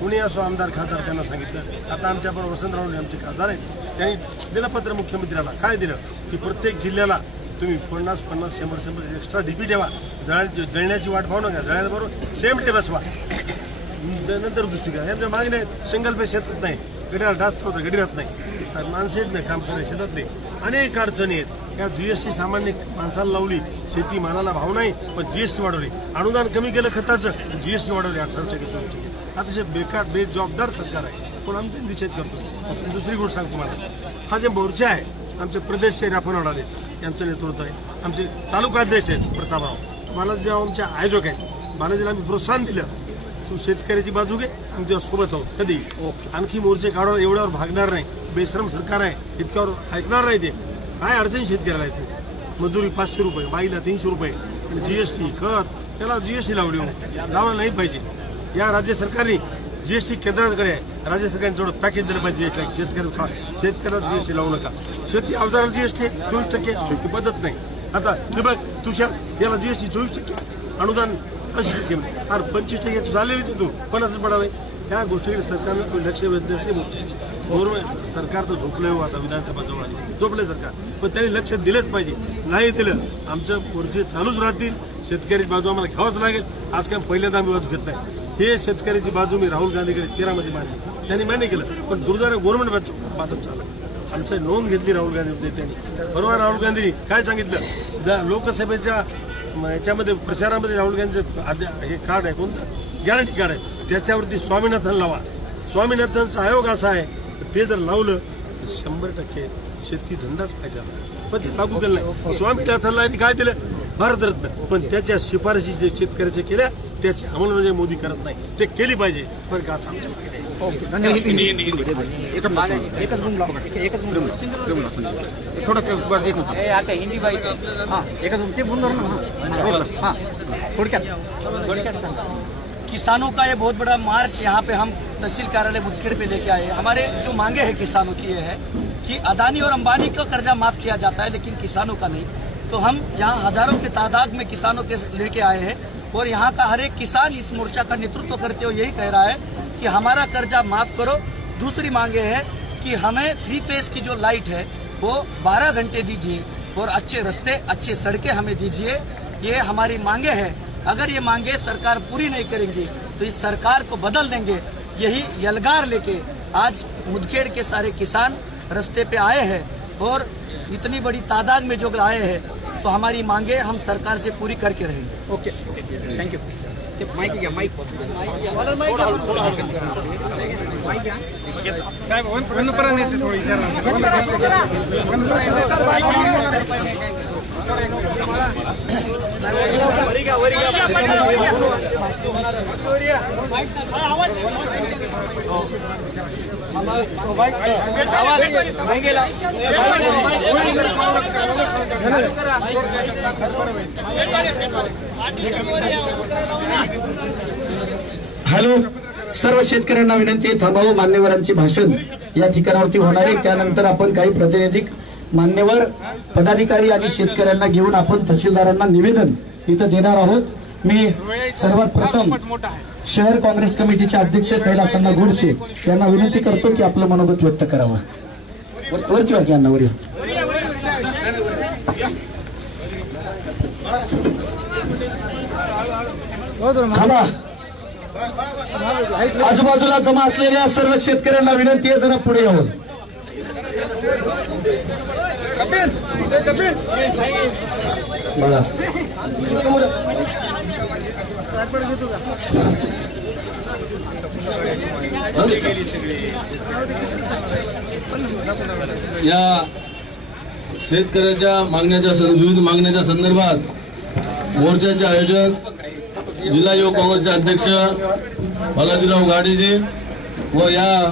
कुणी असो आमदार खासदार त्यांना सांगितलं। आता आमच्याबरोबर वसंतराव आमचे खासदार आहेत, त्यांनी दिलं पत्र मुख्यमंत्र्याला, काय दिलं की प्रत्येक जिल्ह्याला तुम्ही 50-50, 100-100 एक्स्ट्रा डीपी ठेवा, जळण्याची वाट पाहू नका, जळण्याबरोबर सेम डे बसवा, नंतर दुसरी काय आमच्या मागण्या आहेत। सिंगल पे शेतात नाही, गडीला डास होतं, गडी राहत नाही, माणसं येत नाही काम करायला शेतात नाही, अनेक अडचणी आहेत। या GST सामान्य माणसाला लावली, शेती मालाला भाव नाही पण GST वाढवली, अनुदान कमी केलं खताचं, GST वाढवली 18%। अतिशय बेकार बेजबाबदार सरकार आहे, पण आम्ही निषेध करतो। दुसरी गोष्ट सांगतो मला, हा जे मोर्चा आहे आमचे प्रदेश राफन अडाले यांचं नेतृत्व आहे, आमचे तालुकाध्यक्ष आहेत प्रतापराव, बालाजी आमचे आयोजक आहेत, बालाजीला आम्ही प्रोत्साहन दिलं, तू शेतकऱ्याची बाजू घे, आम्ही तेव्हा सोबत आहोत, कधी आणखी मोर्चे काढून एवढ्यावर भागणार नाही। बेश्रम सरकार आहे, इतक्यावर ऐकणार नाही ते। काय अडचणी शेतकऱ्याला येते, मजुरी 500 रुपये, बाईला 300 रुपये, GST खत, त्याला GST लावली, लावलं नाही पाहिजे। या राज्य सरकारने GST केंद्राकडे आहे, राज्य सरकारने थोडं पॅकेज दिलं पाहिजे, शेतकऱ्याला GST लावू नका। शेती अवजाराला GST 24% शेती पद्धत नाही। आता बघ तुषार याला GST 24%, अनुदान 80% अरे 25% झाले तू 50 पडावे। त्या गोष्टीकडे सरकारनं लक्ष वेधण्यासाठी सरकार तर झोपलंय हो, आता विधानसभा जवळ आली, झोपलंय सरकार, पण त्यांनी लक्ष दिलंच पाहिजे। नाही दिलं आमचं मोर्चे चालूच राहतील, शेतकऱ्याची बाजू आम्हाला घ्यावंच लागेल। आज काय पहिल्यांदा आम्ही बाजू घेत नाही, हे शेतकऱ्याची बाजू मी राहुल गांधीकडे 13 मध्ये मांडली, त्यांनी मान्य केलं, पण दुर्दैवाने गव्हर्नमेंट बाजू झालं, आमचं नोंद घेतली राहुल गांधी नेत्यांनी। बरोबर राहुल गांधी काय सांगितलं, लोकसभेच्या याच्यामध्ये प्रचारामध्ये राहुल गांधीचं हे कार्ड आहे, कोणतं गॅरंटी कार्ड आहे, त्याच्यावरती स्वामीनाथन लावा। स्वामीनाथनचा आयोग असा आहे, ते जर लावलं तर 100% शेती धंदाच पाहिजे, पण ते लागू केलं नाही। स्वामीनाथनला काय दिलं, भारतरत्न, पण त्याच्या शिफारशी जे शेतकऱ्याच्या केल्या त्याची अंमलबजावणी मोदी करत नाही, ते केली पाहिजे बरं का, असं आमच्या एकच रूम लावा एकच रूम थोडं एक आता हिंदी बाई हां एकच रूम ते बोलणार ना हां थोडक्यात किसानों का ये बहुत बड़ा मार्च यहाँ पे हम तहसील कार्यालय मुदखेड़ पे लेके आए। हमारे जो मांगे हैं किसानों की ये है कि अदानी और अंबानी का कर्जा माफ किया जाता है लेकिन किसानों का नहीं। तो हम यहाँ हजारों की तादाद में किसानों के लेके आए हैं और यहाँ का हर एक किसान इस मोर्चा का नेतृत्व करते हुए यही कह रहा है कि हमारा कर्जा माफ करो। दूसरी मांगे है कि हमें 3 फेज की जो लाइट है वो 12 घंटे दीजिए और अच्छे रास्ते अच्छे सड़कें हमें दीजिए। ये हमारी मांगे हैं। अगर ये मांगे सरकार पूरी नहीं करेंगी तो इस सरकार को बदल देंगे। यही यलगार लेके आज मुदखेड़ के सारे किसान रास्ते पे आए हैं और इतनी बड़ी तादाद में जो आए हैं तो हमारी मांगे हम सरकार से पूरी करके रहेंगे। Okay thank you. माइक घ्या माइक हॅलो, सर्व शेतकऱ्यांना विनंती आहे थांबावं. मान्यवरांची भाषण या ठिकाणावरती होणार आहे. त्यानंतर आपण काही प्रातिनिधिक मान्यवर पदाधिकारी आणि शेतकऱ्यांना घेऊन आपण तहसीलदारांना निवेदन इथं देणार आहोत. मी सर्वात प्रथम शहर काँग्रेस कमिटीचे अध्यक्ष कैलासअण्णा गोडसे यांना विनंती करतो की आपलं मनोगत व्यक्त करावं. वरती वाक्य अण्णा वर थांबा. आजूबाजूला जमा असलेल्या सर्व शेतकऱ्यांना विनंती आहे जरा पुढे यावं. बघा या शेतकऱ्याच्या विविध मागण्याच्या संदर्भात मोर्चाचे आयोजक जिल्हा युवक काँग्रेसचे अध्यक्ष बालाजीराव गाडेजी व या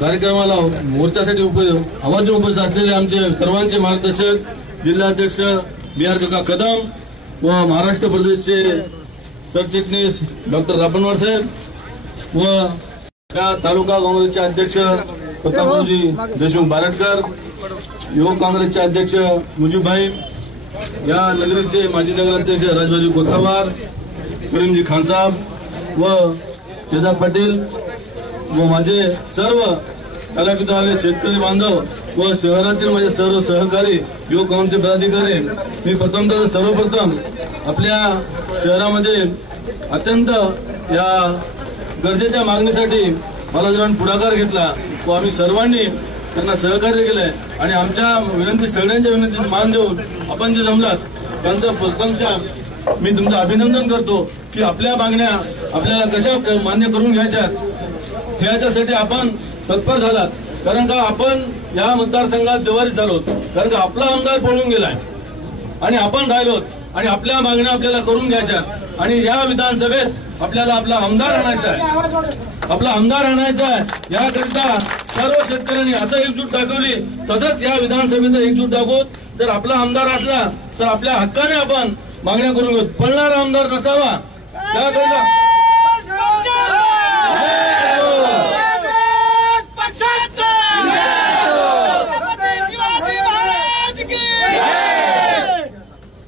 कार्यक्रमाला मोर्चासाठी आवर्जून उपस्थित असलेले आमचे सर्वांचे मार्गदर्शक जिल्हाध्यक्ष BR काका कदम व महाराष्ट्र प्रदेशचे सरचिटणीस डॉक्टर रापणवार साहेब व या तालुका काँग्रेसचे अध्यक्ष प्रतापजी देशमुख बारटकर, युवक काँग्रेसचे अध्यक्ष मुजीबभाई, या नगरीचे माजी नगराध्यक्ष राजबाजी कोथावार, करीमजी खानसाहेब व तेजाब पाटील व माझे सर्व कलापितावाले शेतकरी बांधव व शहरातील माझे सर्व सहकारी युवक काँग्रेसचे पदाधिकारी, मी सर्वप्रथम आपल्या शहरामध्ये अत्यंत या गरजेच्या मागणीसाठी बालाजीरावांनी पुढाकार घेतला व आम्ही सर्वांनी त्यांना सहकार्य केलंय आणि आमच्या विनंती सगळ्यांच्या विनंतीचे मान देऊन आपण जे जमलात त्यांचं प्रशंसा मी तुमचं अभिनंदन करतो की आपल्या मागण्या आपल्याला कशा मान्य करून घ्यायच्यात ह्याच्यासाठी आपण तत्पर झालात. कारण का आपण या मतदारसंघात व्यवहारी झालो, कारण का आपला आमदार पळून गेलाय आणि आपण राहिलोत आणि आपल्या मागण्या आपल्याला करून घ्यायच्यात आणि या विधानसभेत आपल्याला आपला आमदार आणायचा आहे. आपला आमदार आणायचा आहे याकरिता सर्व शेतकऱ्यांनी असं एकजूट दाखवली. तसंच या विधानसभेचा एकजूट दाखवत जर आपला आमदार असला तर आपल्या हक्काने आपण मागण्या करून घेऊ. पळणारा आमदार नसावा त्याकरिता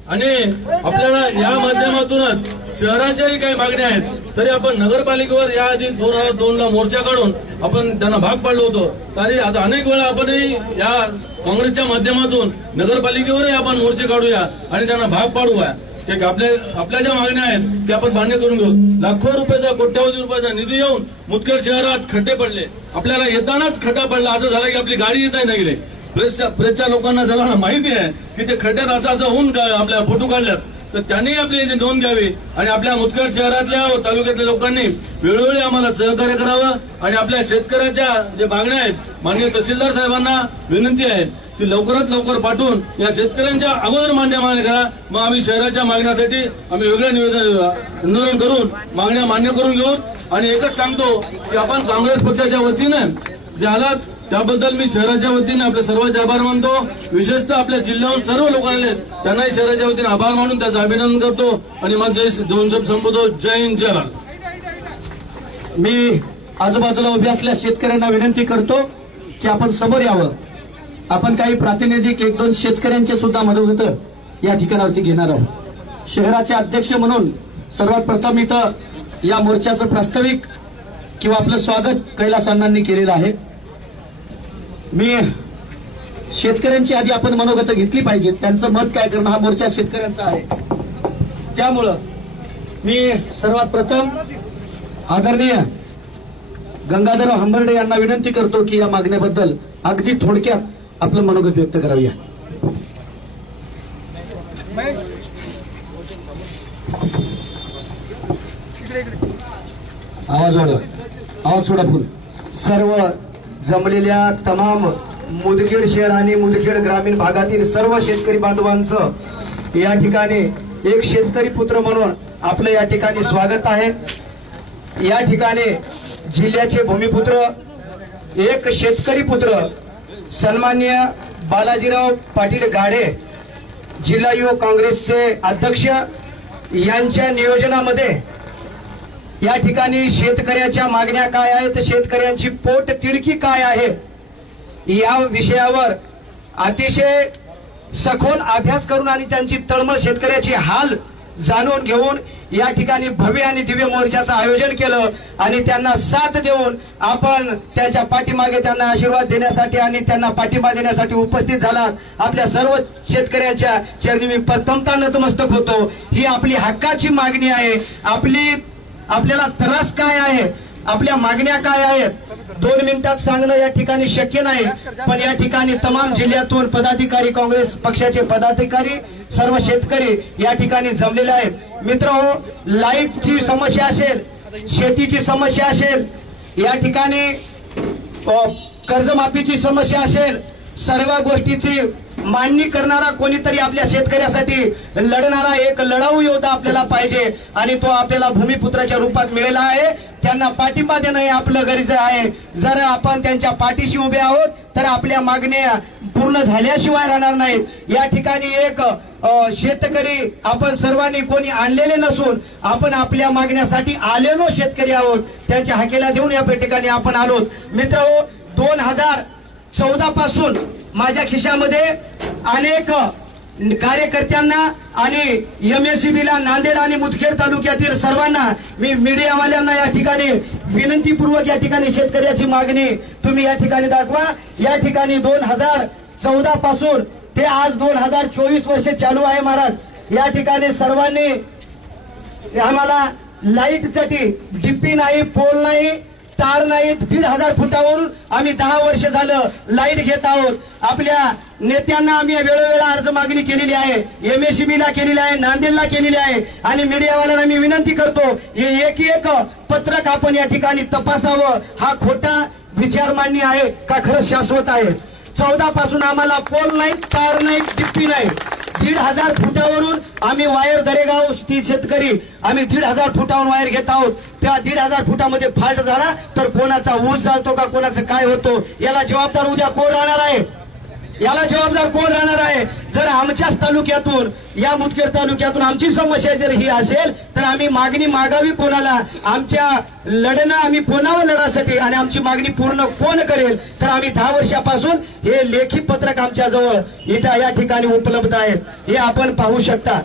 आणि आपल्याला या माध्यमातूनच शहराच्याही काही मागण्या आहेत. तरी आपण नगरपालिकेवर याआधी 2002ला मोर्चा काढून आपण त्यांना भाग पाडलो होतो. तरी आता अनेक वेळा आपणही या काँग्रेसच्या माध्यमातून नगरपालिकेवरही आपण मोर्चे काढूया आणि त्यांना भाग पाडूया. आपल्या ज्या मागण्या आहेत त्या आपण मान्य करून घेऊ. लाखो रुपयाचा कोट्यावधी रुपयाचा निधी येऊन मुदखेड शहरात खड्डे पडले. आपल्याला येतानाच खड्डा पडला, असं झालं की आपली गाडी येता नाही गेली. प्रेसच्या लोकांना सर्वांना माहिती आहे की ते खड्ड्यात असं होऊन आपल्या फोटो काढल्यात. तर त्यांनी आपली याची नोंद घ्यावी आणि आपल्या मुदखेड शहरातल्या व तालुक्यातल्या लोकांनी वेळोवेळी आम्हाला सहकार्य करावं आणि आपल्या शेतकऱ्याच्या जे मागण्या आहेत माननीय तहसीलदार साहेबांना विनंती आहे ती लवकरात लवकर पाठवून या शेतकऱ्यांच्या अगोदर मान्य करा. मग आम्ही शहराच्या मागण्यासाठी आम्ही वेगळं निवेदन आंदोलन करून मागण्या मान्य करून घेऊन. आणि एकच सांगतो की आपण काँग्रेस पक्षाच्या वतीनं जे आलात त्याबद्दल मी शहराच्या वतीने आपल्या सर्वांचे आभार मानतो. विशेषतः आपल्या जिल्ह्याहून सर्व लोक आले त्यांनाही शहराच्या वतीने आभार मानून त्याचं अभिनंदन करतो आणि माझे दोन शब्द संपवतो. जय हिंद, जय भारत. मी आजूबाजूला उभे असलेल्या शेतकऱ्यांना विनंती करतो की आपण समोर यावं. आपण काही प्रातिनिधिक 1-2 शेतकऱ्यांचे सुद्धा मदत या ठिकाणावरती घेणार आहोत. शहराचे अध्यक्ष म्हणून सर्वात प्रथम इथं या मोर्चाचं प्रास्ताविक किंवा आपलं स्वागत कैलास अण्णांनी केलेलं आहे. मी शेतकऱ्यांची आधी आपण मनोगत घेतली पाहिजे, त्यांचं मत काय करणं हा मोर्चा शेतकऱ्यांचा आहे. त्यामुळं मी सर्वात प्रथम आदरणीय गंगाधरराव हंबर्डे यांना विनंती करतो की या मागण्याबद्दल अगदी थोडक्यात आपलं मनोगत व्यक्त करावूया. आवाज वाढवा, आवाज सोडा फुल. सर्व जमलेल्या तमाम मुदखेड शहर आणि मुदखेड ग्रामीण भागातील सर्व शेतकरी बांधवांचं या ठिकाणी एक शेतकरी पुत्र म्हणून आपलं या ठिकाणी स्वागत आहे. या ठिकाणी जिल्ह्याचे भूमिपुत्र, एक शेतकरी पुत्र सन्माननीय बालाजीराव पाटील गाडे, जिल्हा युवक काँग्रेसचे अध्यक्ष, यांच्या नियोजनामध्ये या ठिकाणी शेतकऱ्याच्या मागण्या काय आहेत, शेतकऱ्यांची पोट तिडकी काय आहे, या विषयावर अतिशय सखोल अभ्यास करून आणि त्यांची तळमळ, शेतकऱ्याची हाल जाणून घेऊन या ठिकाणी भव्य आणि दिव्य मोर्चाचं आयोजन केलं आणि त्यांना साथ देऊन आपण त्यांच्या पाठीमागे त्यांना आशीर्वाद देण्यासाठी आणि त्यांना पाठिंबा देण्यासाठी उपस्थित झालात. आपल्या सर्व शेतकऱ्यांच्या चरणी मी प्रथमतः नतमस्तक होतो. ही आपली हक्काची मागणी आहे. आपल्याला त्रास काय आहे, आपल्या मागण्या काय आहेत, 2 मिनिटात सांगणं या ठिकाणी शक्य नाही. पण या ठिकाणी तमाम जिल्ह्यातून पदाधिकारी, काँग्रेस पक्षाचे पदाधिकारी, सर्व शेतकरी या ठिकाणी जमलेले आहेत. मित्रहो, लाईटची समस्या असेल, शेतीची समस्या असेल, या ठिकाणी कर्जमाफीची समस्या असेल, सर्व गोष्टीची मांडणी करणारा कोणीतरी आपल्या शेतकऱ्यासाठी लढणारा एक लढाऊ योद्धा आपल्याला पाहिजे आणि तो आपल्याला भूमिपुत्राच्या रूपात मिळाला आहे. त्यांना पाठिंबा देणं हे आपलं गरज आहे. जर आपण त्यांच्या पाठीशी उभे आहोत तर आपल्या मागण्या पूर्ण झाल्याशिवाय राहणार नाहीत. या ठिकाणी एक शेतकरी आपण सर्वांनी कोणी आणलेले नसून आपण आपल्या मागण्यासाठी आलेलो शेतकरी आहोत. त्यांच्या हाकेला देऊन या ठिकाणी आपण आलोत. मित्रहो, 2014 पासून माझ्या खिशामध्ये अनेक कार्यकर्त्यांना आणि एमएससीबीला, नांदेड आणि मुदखेड तालुक्यातील सर्वांना मी मीडियावाल्यांना या ठिकाणी विनंतीपूर्वक या ठिकाणी शेतकऱ्याची मागणी तुम्ही या ठिकाणी दाखवा. या ठिकाणी 2014 पासून ते आज 2024 वर्ष चालू आहे महाराज. या ठिकाणी सर्वांनी आम्हाला लाईटसाठी डिप्पी नाही, पोल नाही, तार नाहीत, 1,500 फुटावरून आम्ही 10 वर्ष झालं लाईट घेत आहोत. आपल्या नेत्यांना आम्ही वेळोवेळा अर्ज मागणी केलेली आहे, एमएससीबीला केलेली आहे, नांदेडला केलेली आहे आणि मीडियावाल्यांना मी विनंती करतो हे एक पत्रक आपण या ठिकाणी तपासावं. हा खोटा विचार मांडणी आहे का खरंच शाश्वत आहे? 14 पासून आम्हाला पोल नाही, तार नाही, डिप्पी नाही. 1,500 फुटावरून आम्ही वायर दरेगाव शेतकरी आम्ही 1,500 फुटावरून वायर घेत आहोत. त्या 1,500 फुटामध्ये फाल्ट झाला तर कोणाचा ऊस जातो का, कोणाचं काय होतो, याला जबाबदार उद्या कोण राहणार आहे? याला जबाबदार कोण राहणार आहे? जर आमच्याच तालुक्यातून, या मुदखेड तालुक्यातून आमची समस्या जर ही असेल तर आम्ही मागणी मागावी कोणाला? आमच्या लढणं आम्ही कोणावर लढासाठी आणि आमची मागणी पूर्ण कोण करेल? तर आम्ही 10 वर्षापासून हे लेखी पत्रक आमच्याजवळ इथं या ठिकाणी उपलब्ध आहेत. हे आपण पाहू शकता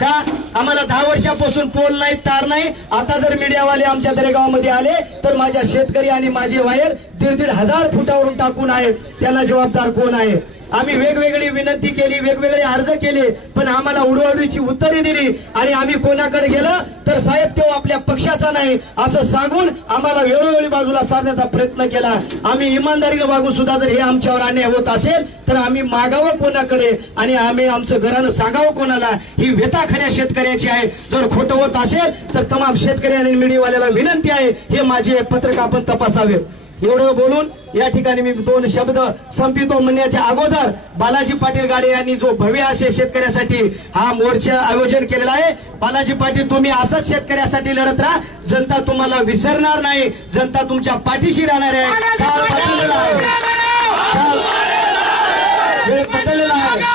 का? आम्हाला 10 वर्षापासून पोल नाही, तार नाही. आता जर मीडियावाले आमच्या दरेगावामध्ये आले तर माझ्या शेतकरी आणि माझे वायर 1,500 फुटावरून टाकून आहेत. त्याला जबाबदार कोण आहे? आम्ही वेगवेगळी विनंती केली, वेगवेगळे अर्ज केले, पण आम्हाला उडवाउडीची उत्तरे दिली आणि आम्ही कोणाकडे गेलं तर साहेब तो आपल्या पक्षाचा नाही असं सांगून आम्हाला वेळोवेळी बाजूला सारण्याचा प्रयत्न केला. आम्ही इमानदारीने वागून सुद्धा जर हे आमच्यावर अन्याय होत असेल तर आम्ही मागावं कोणाकडे आणि आम्ही आमचं घरानं सांगावं कोणाला? ही व्यथा खऱ्या शेतकऱ्याची आहे. जर खोटं होत असेल तर तमाम शेतकरी आणि मीडियावाल्याला विनंती आहे हे माझे पत्रक आपण तपासावे. एवढं बोलून या ठिकाणी मी 2 शब्द संपितो म्हणण्याच्या अगोदर बालाजी पाटील गाडे यांनी जो भव्य असे शेतकऱ्यासाठी हा मोर्चा आयोजन केलेला आहे, बालाजी पाटील तुम्ही असंच शेतकऱ्यासाठी लढत राहा, जनता तुम्हाला विसरणार नाही, जनता तुमच्या पाठीशी राहणार आहे. काळ बदललेला आहे, वेळ बदललेला आहे.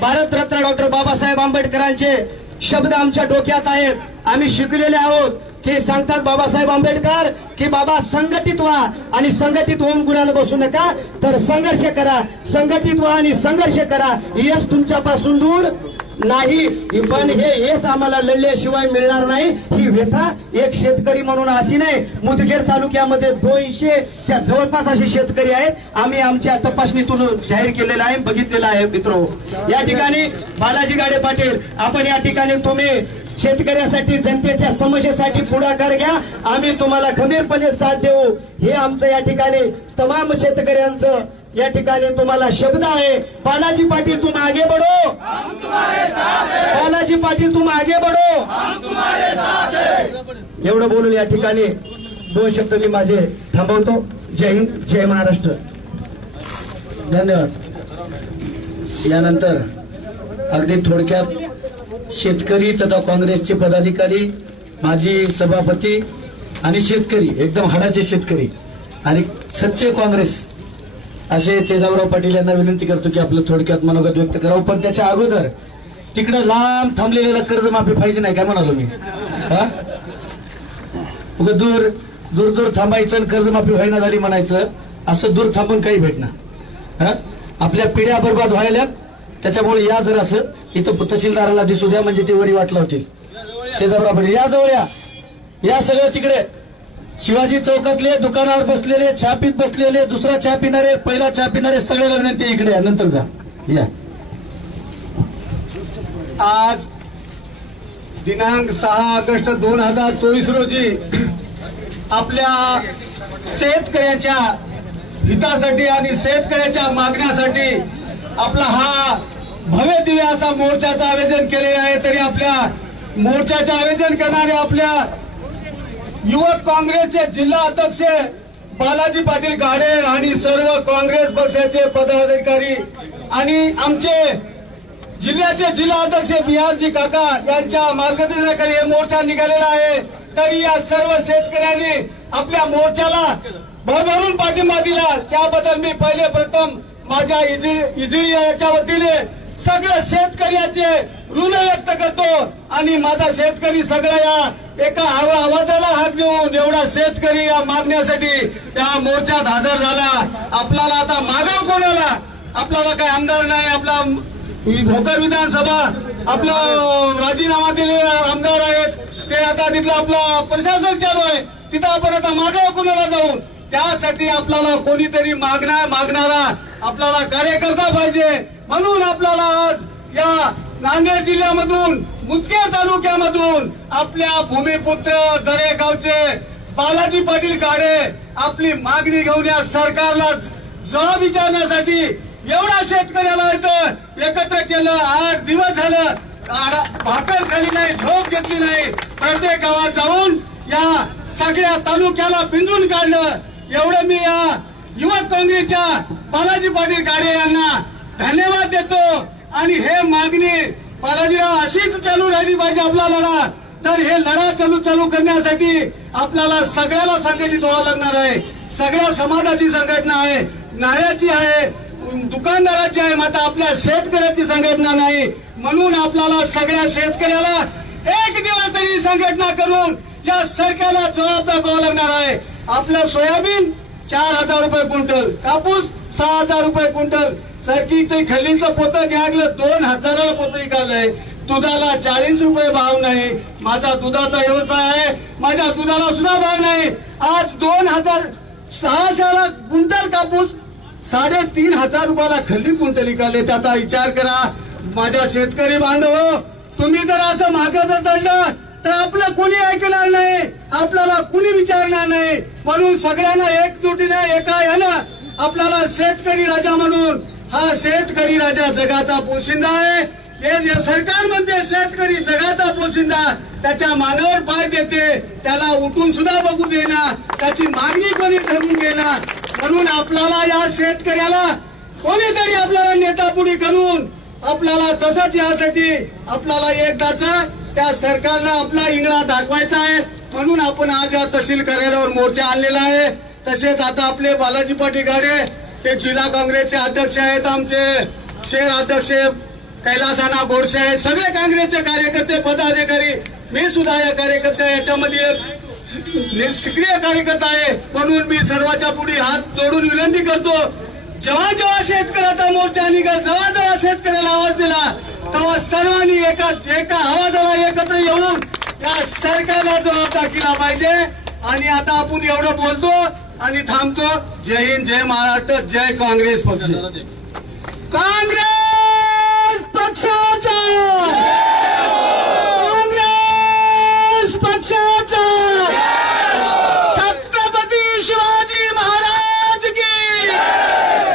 भारतरत्न डॉक्टर बाबासाहेब आंबेडकरांचे शब्द आमच्या डोक्यात आहेत. आम्ही शिकलेले आहोत की सांगतात बाबासाहेब आंबेडकर की बाबा संघटित व्हा आणि संघटित होऊन गुणाला बसू नका, तर संघर्ष करा. संघटित व्हा आणि संघर्ष करा. यश तुमच्यापासून दूर नाही, पण हेच आम्हाला लढल्याशिवाय मिळणार नाही. ही व्यथा एक शेतकरी म्हणून अशी नाही. मुदखेड तालुक्यामध्ये 200च्या जवळपास असे शेतकरी आहेत. आम्ही आमच्या तपासणीतून जाहीर केलेला आहे, बघितलेला आहे. मित्रो, या ठिकाणी बालाजी गाडे पाटील आपण या ठिकाणी तुम्ही शेतकऱ्यासाठी जनतेच्या समस्येसाठी पुढाकार घ्या. आम्ही तुम्हाला खंबीरपणे साथ देऊ. हे आमचं या ठिकाणी तमाम शेतकऱ्यांचं या ठिकाणी तुम्हाला शब्द आहे. बालाजी पाटील तुम आगे बढ़ो, बालाजी पाटील तुम आगे बढ़ो. एवढं बोलून या ठिकाणी 2 शब्द मी माझे थांबवतो. जय हिंद, जय महाराष्ट्र. धन्यवाद. यानंतर अगदी थोडक्यात शेतकरी तथा काँग्रेसचे पदाधिकारी, माजी सभापती आणि शेतकरी, एकदम हाडाचे शेतकरी आणि सच्चे काँग्रेस असे तेजाबराव पाटील यांना विनंती करतो की आपलं थोडक्यात मनोगत व्यक्त करावं. पण त्याच्या अगोदर तिकडे लांब थांबलेल्याला कर्जमाफी पाहिजे नाही काय म्हणालो मी? दूर दूर दूर थांबायचं आणि कर्जमाफी व्हायना झाली म्हणायचं, असं दूर थांबून काही भेटणार. आपल्या पिढ्या बरबाद व्हायला, त्याच्यामुळे या जर असं इथं तहसीलदाराला दिसू द्या, म्हणजे ते वरी वाटलं होतील. तेजाबराव पाटील या जवळ या सगळं तिकडे शिवाजी चौकातले दुकानावर बसलेले, चहा पीत बसलेले, दुसरा चहा पिणारे, पहिला चहा पिणारे, सगळ्याला विनंती इकडे या, नंतर जा. या आज दिनांक 6 ऑगस्ट 2024 रोजी आपल्या शेतकऱ्याच्या हितासाठी आणि शेतकऱ्याच्या मागण्यासाठी आपला हा भव्य दिव्य असा मोर्चाचं आयोजन केलेलं आहे. तरी आपल्या मोर्चाचे आयोजन करणारे आपल्या युवक काँग्रेसचे जिल्हा अध्यक्ष बालाजी पाटील गाडे आणि सर्व काँग्रेस पक्षाचे पदाधिकारी आणि आमचे जिल्ह्याचे जिल्हा अध्यक्ष बिहारजी काका यांच्या मार्गदर्शनाखाली हे मोर्चा निघालेला आहे. तरी या सर्व शेतकऱ्यांनी आपल्या मोर्चाला भरभरून पाठिंबा दिला, त्याबद्दल मी पहिले प्रथम माझ्या इजळी याच्या वतीने सगळ्या शेतकऱ्याचे ऋण व्यक्त करतो. आणि माझा शेतकरी सगळ्या या एका आवाजाला हात देऊन एवढा शेतकरी या मागण्यासाठी या मोर्चात हजर झाला. आपल्याला आता मागाव कोणाला? आपल्याला काही आमदार नाही. आपला भोकर विधानसभा आपलं राजीनामा दिलेले आमदार आहेत, ते आता तिथलं आपलं प्रशासन चालू आहे, तिथं आपण आता मागाव कोणाला जाऊन? त्यासाठी आपल्याला कोणीतरी मागणारा आपल्याला कार्यकर्ता पाहिजे. म्हणून आपल्याला आज या नांदेड जिल्ह्यामधून मुदखेड तालुक्यामधून आपल्या भूमिपुत्र दरेगावचे बालाजी पाटील गाडे आपली मागणी घेऊन या सरकारला जबाब विचारण्यासाठी एवढा शेतकऱ्याला इथं एकत्र केलं. 8 दिवस झालं, भाकर खाली नाही, झोप घेतली नाही. प्रत्येक गावात जाऊन या सगळ्या तालुक्याला पिंजून काढलं. एवढं मी या युवक काँग्रेसच्या बालाजी पाटील गाडे यांना धन्यवाद देतो. आणि हे मागणी बालाजीराव अशीच चालू राहिली पाहिजे आपला लढा. तर हे लढा चालू करण्यासाठी आपल्याला सगळ्याला संघटित व्हावं लागणार आहे. सगळ्या समाजाची संघटना आहे, नाऱ्याची आहे, दुकानदाराची आहे, मात्र आपल्या शेतकऱ्याची संघटना नाही. म्हणून आपल्याला सगळ्या शेतकऱ्याला एक दिवस तरी संघटना करून या सरकारला जबाब दाखवावा लागणार आहे. आपलं सोयाबीन 4,000 रुपये क्विंटल, कापूस 6,000 रुपये क्विंटल, सरकीचं खल्लीचं पोतं घ्यागलं 2,000ला पोतं विकायलंय. दुधाला 40 रुपये भाव नाही. माझा दुधाचा व्यवसाय आहे, माझ्या दुधाला सुद्धा भाव नाही. आज 2,600ला क्विंटल कापूस 3,500 रुपयाला खल्ली क्विंटल विकायले. त्याचा विचार करा माझ्या शेतकरी बांधव. तुम्ही जर असं मागं जर दडलं तर आपलं कुणी ऐकणार नाही, आपल्याला कुणी विचारणार नाही. म्हणून सगळ्यांना एकजुटीने एका यानं आपल्याला शेतकरी राजा म्हणून, हा शेतकरी राजा जगाचा पोशिंदा आहे. हे जे सरकार म्हणते शेतकरी जगाचा पोशिंदा, त्याच्या मानावर पाय देते, त्याला उठून सुद्धा बघू देना. त्याची मागणी कोणी धरून घेणार. म्हणून आपल्याला या शेतकऱ्याला कोणीतरी आपल्याला नेतापुढी करून आपल्याला तसंच यासाठी आपल्याला एकदाच त्या सरकारला आपला इंगळा दाखवायचा आहे. म्हणून आपण आज या तहसील कार्यालयावर मोर्चा आणलेला आहे. तसेच आता आपले बालाजी पाटील गाडे ते जिल्हा काँग्रेसचे अध्यक्ष आहेत, आमचे शहर अध्यक्ष कैलासाना गोडसे आहेत, सगळे काँग्रेसचे कार्यकर्ते पदाधिकारी, मी सुद्धा या कार्यकर्त्या याच्यामध्ये सक्रिय कार्यकर्ता आहे. म्हणून मी सर्वांच्या पुढे हात जोडून विनंती करतो, जेव्हा जेव्हा शेतकऱ्याचा मोर्चा निघाल, जेव्हा जेव्हा शेतकऱ्याला आवाज दिला, तेव्हा सर्वांनी एका आवाजाला एकत्र येऊन त्या सरकारला जबाब दाखविला पाहिजे. आणि आता आपण एवढं बोलतो आणि थांबतो. जय हिंद, जय महाराष्ट्र, जय काँग्रेस पक्ष. काँग्रेस पक्षाचा, काँग्रेस पक्षाचा, छत्रपती शिवाजी महाराज की,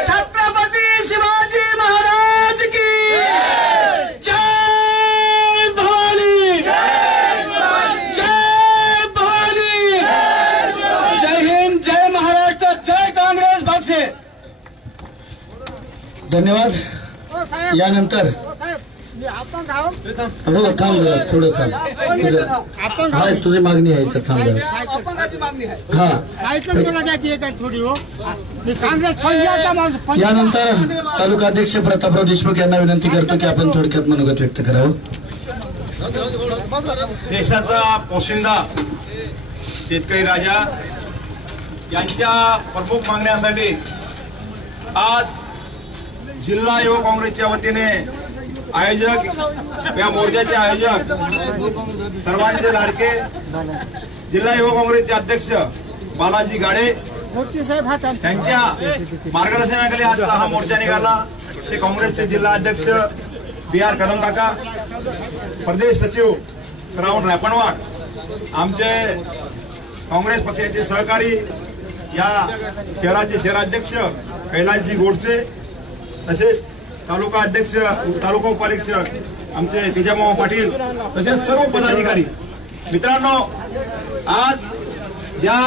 छत्रपती शिवाजी महाराज की जय भवानी, जय भवानी, जय हिंद, जय महाराष्ट्र, जय काँग्रेस पक्ष. धन्यवाद. यानंतर हो थांब जरा थोडं थांब. हा तुझी मागणी आहे इथं थांब जरा. हा थोडी हो मी काँग्रेस. यानंतर तालुका अध्यक्ष प्रतापराव देशमुख यांना विनंती करतो की आपण थोडक्यात मनोगत व्यक्त करावं. देशाचा पोशिंदा शेतकरी राजा यांच्या प्रमुख मागण्यासाठी आज जिल्हा युवक काँग्रेसच्या वतीने आयोजक या मोर्चाचे आयोजक सर्वांचे लाडके जिल्हा युवक काँग्रेसचे अध्यक्ष बालाजी गाडे त्यांच्या मार्गदर्शनाखाली आज हा मोर्चा निघाला. ते काँग्रेसचे जिल्हा अध्यक्ष BR कदम काका, प्रदेश सचिव श्रावण रायपणवाड, आमचे काँग्रेस पक्षाचे सहकारी या शहराचे शहराध्यक्ष कैलासजी गोडसे, तसेच तालुका अध्यक्ष तालुका उपाध्यक्ष आमचे तेजामामा पाटील, तसेच सर्व पदाधिकारी. मित्रांनो, आज ज्या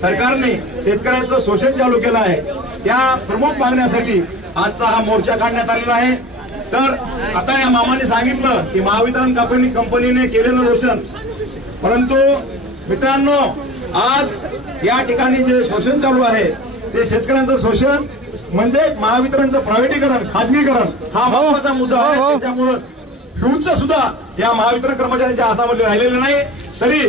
सरकारने शेतकऱ्यांचं शोषण चालू केलं आहे त्या प्रमुख मागण्यासाठी आजचा हा मोर्चा काढण्यात आलेला आहे. तर आता या मामाने सांगितलं की महावितरण कंपनीने केलेलं शोषण, परंतु मित्रांनो आज या ठिकाणी जे शोषण चालू आहे ते शेतकऱ्यांचं शोषण म्हणजे महावितरणचं प्रायव्हेटीकरण, खाजगीकरण हा महत्वाचा मुद्दा आहे. त्याच्यामुळे फ्यूजचं सुद्धा या महावितरण कर्मचाऱ्यांच्या हातामध्ये राहिलेलं नाही. तरी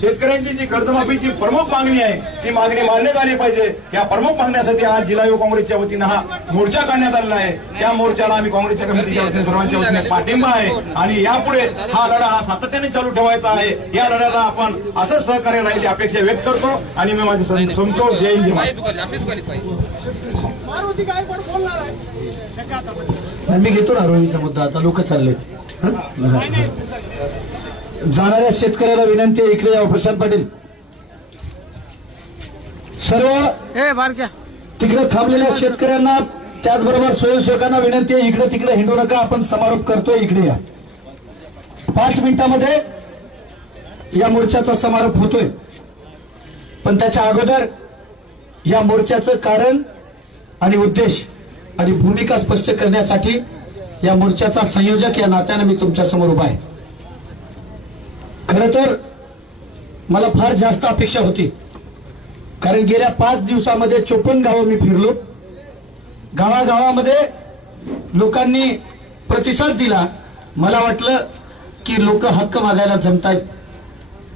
शेतकऱ्यांची जी कर्जमाफीची प्रमुख मागणी आहे ती मागणी मान्य झाली पाहिजे. या प्रमुख मागण्यासाठी आज जिल्हा युवक काँग्रेसच्या वतीनं हा मोर्चा काढण्यात आलेला आहे. त्या मोर्चाला आम्ही काँग्रेसच्या कमिटीच्या वतीने सर्वांच्या वतीने पाठिंबा आहे आणि यापुढे हा लढा हा सातत्याने चालू ठेवायचा आहे. या लढ्याला आपण असंच सहकार्य राहील अपेक्षा व्यक्त करतो आणि मी माझे संपतो. जय हिंद, जय महाराष्ट्र. मी घेतो ना रोहिणीचा मुद्दा. आता लोक चालले जाणाऱ्या शेतकऱ्याला विनंती आहे, इकडे या प्रशांत पाटील. सर्व तिकडे थांबलेल्या शेतकऱ्यांना त्याचबरोबर स्वयंसेवकांना विनंती आहे, इकडे तिकडे हिंडू नका. आपण समारोप करतोय, इकडे या. 5 मिनिटांमध्ये या मोर्चाचा समारोप होतोय. पण त्याच्या अगोदर या मोर्चाचं कारण आणि उद्देश आणि भूमिका स्पष्ट करण्यासाठी या मोर्चाचा संयोजक या नात्यानं मी तुमच्या समोर उभा आहे. खरं तर मला फार जास्त अपेक्षा होती, कारण गेल्या 5 दिवसामध्ये 54 गावं मी फिरलो. गावागावामध्ये लोकांनी प्रतिसाद दिला. मला वाटलं की लोक हक्क मागायला जमतायत,